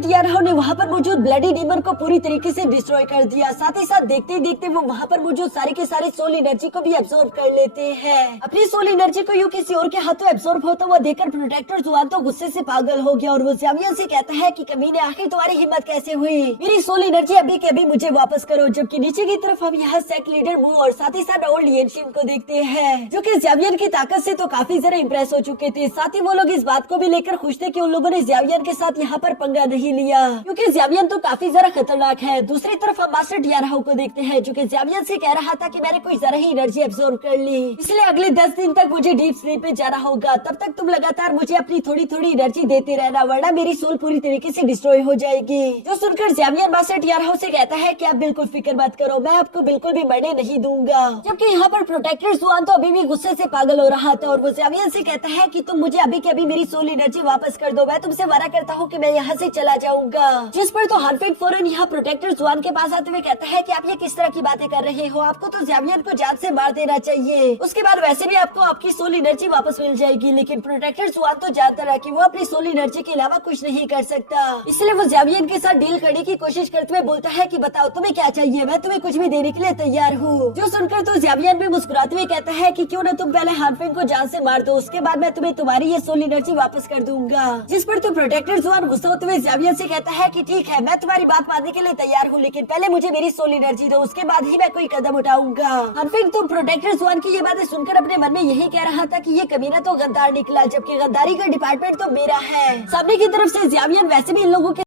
टियानहाउ ने वहाँ पर मौजूद ब्लडी डीमन को पूरी तरीके से डिस्ट्रॉय कर दिया। साथ ही साथ देखते ही देखते वो वहाँ पर मौजूद सारी के सारी सोल एनर्जी को भी एब्जॉर्ब कर लेते हैं। अपनी सोल एनर्जी को यूँ किसी और के हाथों एब्जॉर्ब होता हुआ देखकर प्रोटेक्टर जुआन तो गुस्से से पागल हो गया और वो ज़ेवियर से कहता है कि कमीने आखिर तुम्हारी हिम्मत कैसे हुई, मेरी सोल एनर्जी अभी के अभी मुझे वापस करो। जबकि नीचे की तरफ हम यहाँ सेक्ट लीडर मू और साथ ही साथ ओल्ड एंशिएंट को देखते हैं, जो कि ज़ेवियर की ताकत से तो काफी जरा इम्प्रेस हो चुके थे। साथ ही वो लोग इस बात को भी लेकर खुश थे कि उन लोगों ने ज़ेवियर के साथ यहाँ पर पंगा नहीं लिया, क्योंकि ज़ेवियर तो काफी जरा खतरनाक है। दूसरी तरफ हम मास्टर टियानहाउ को देखते हैं, जो कि ज़ेवियर से कह रहा था कि मैंने कोई जरा ही एनर्जी एब्जॉर्ब कर ली, इसलिए अगले 10 दिन तक मुझे डीप स्लीप में जाना होगा। तब तक तुम लगातार मुझे अपनी थोड़ी थोड़ी एनर्जी देते रहना, वरना मेरी सोल पूरी तरीके से डिस्ट्रॉय हो जाएगी। जो सुनकर ज़ेवियर मास्टर टियानहाउ से कहता है कि आप बिल्कुल फिक्र मत करो, मैं आपको बिल्कुल भी मरने नहीं दूंगा। जबकि यहाँ पर प्रोटेक्टर जुआन तो अभी भी गुस्से से पागल हो रहा था और वो ज़ेवियर से कहता है कि तुम मुझे अभी के अभी मेरी सोल एनर्जी वापस कर दो, मैं तुमसे वादा करता हूँ कि मैं यहाँ से चला जाऊंगा। जिस पर तो हानफिन फौरन यहाँ प्रोटेक्टर जुआन के पास आते हुए कहता है कि आप ये किस तरह की बातें कर रहे हो, आपको तो ज़ेवियर को जान से मार देना चाहिए, उसके बाद वैसे भी आपको आपकी सोल एनर्जी वापस मिल जाएगी। लेकिन प्रोटेक्टर जुआन तो जानता रहा कि वो अपनी सोल एनर्जी के अलावा कुछ नहीं कर सकता, इसलिए वो ज़ेवियर के साथ डील करने की कोशिश करते हुए बोलता है कि बताओ तुम्हें क्या चाहिए, मैं तुम्हें कुछ भी देने के लिए तैयार हूँ। जो सुनकर तो ज़ेवियर भी मुस्कुराते हुए कहता है कि क्यों न तुम पहले हानफिन को जान से मार दो, उसके बाद मैं तुम्हें तुम्हारी ये सोल एनर्जी वापस कर दूंगा। जिस पर तो प्रोटेक्टर जुआन गुस्सा होते हुए ज़ेवियर से कहता है कि ठीक है, मैं तुम्हारी बात मानने के लिए तैयार हूँ, लेकिन पहले मुझे मेरी सोल एनर्जी दो, उसके बाद ही मैं कोई कदम उठाऊंगा। हानफिन तो प्रोटेक्टर जुआन की ये बातें सुनकर अपने मन में यही कह रहा था कि ये कमीना तो गद्दार निकला, जबकि गद्दारी का डिपार्टमेंट तो मेरा है। सामने की तरफ से ज़ेवियर वैसे भी इन लोगों के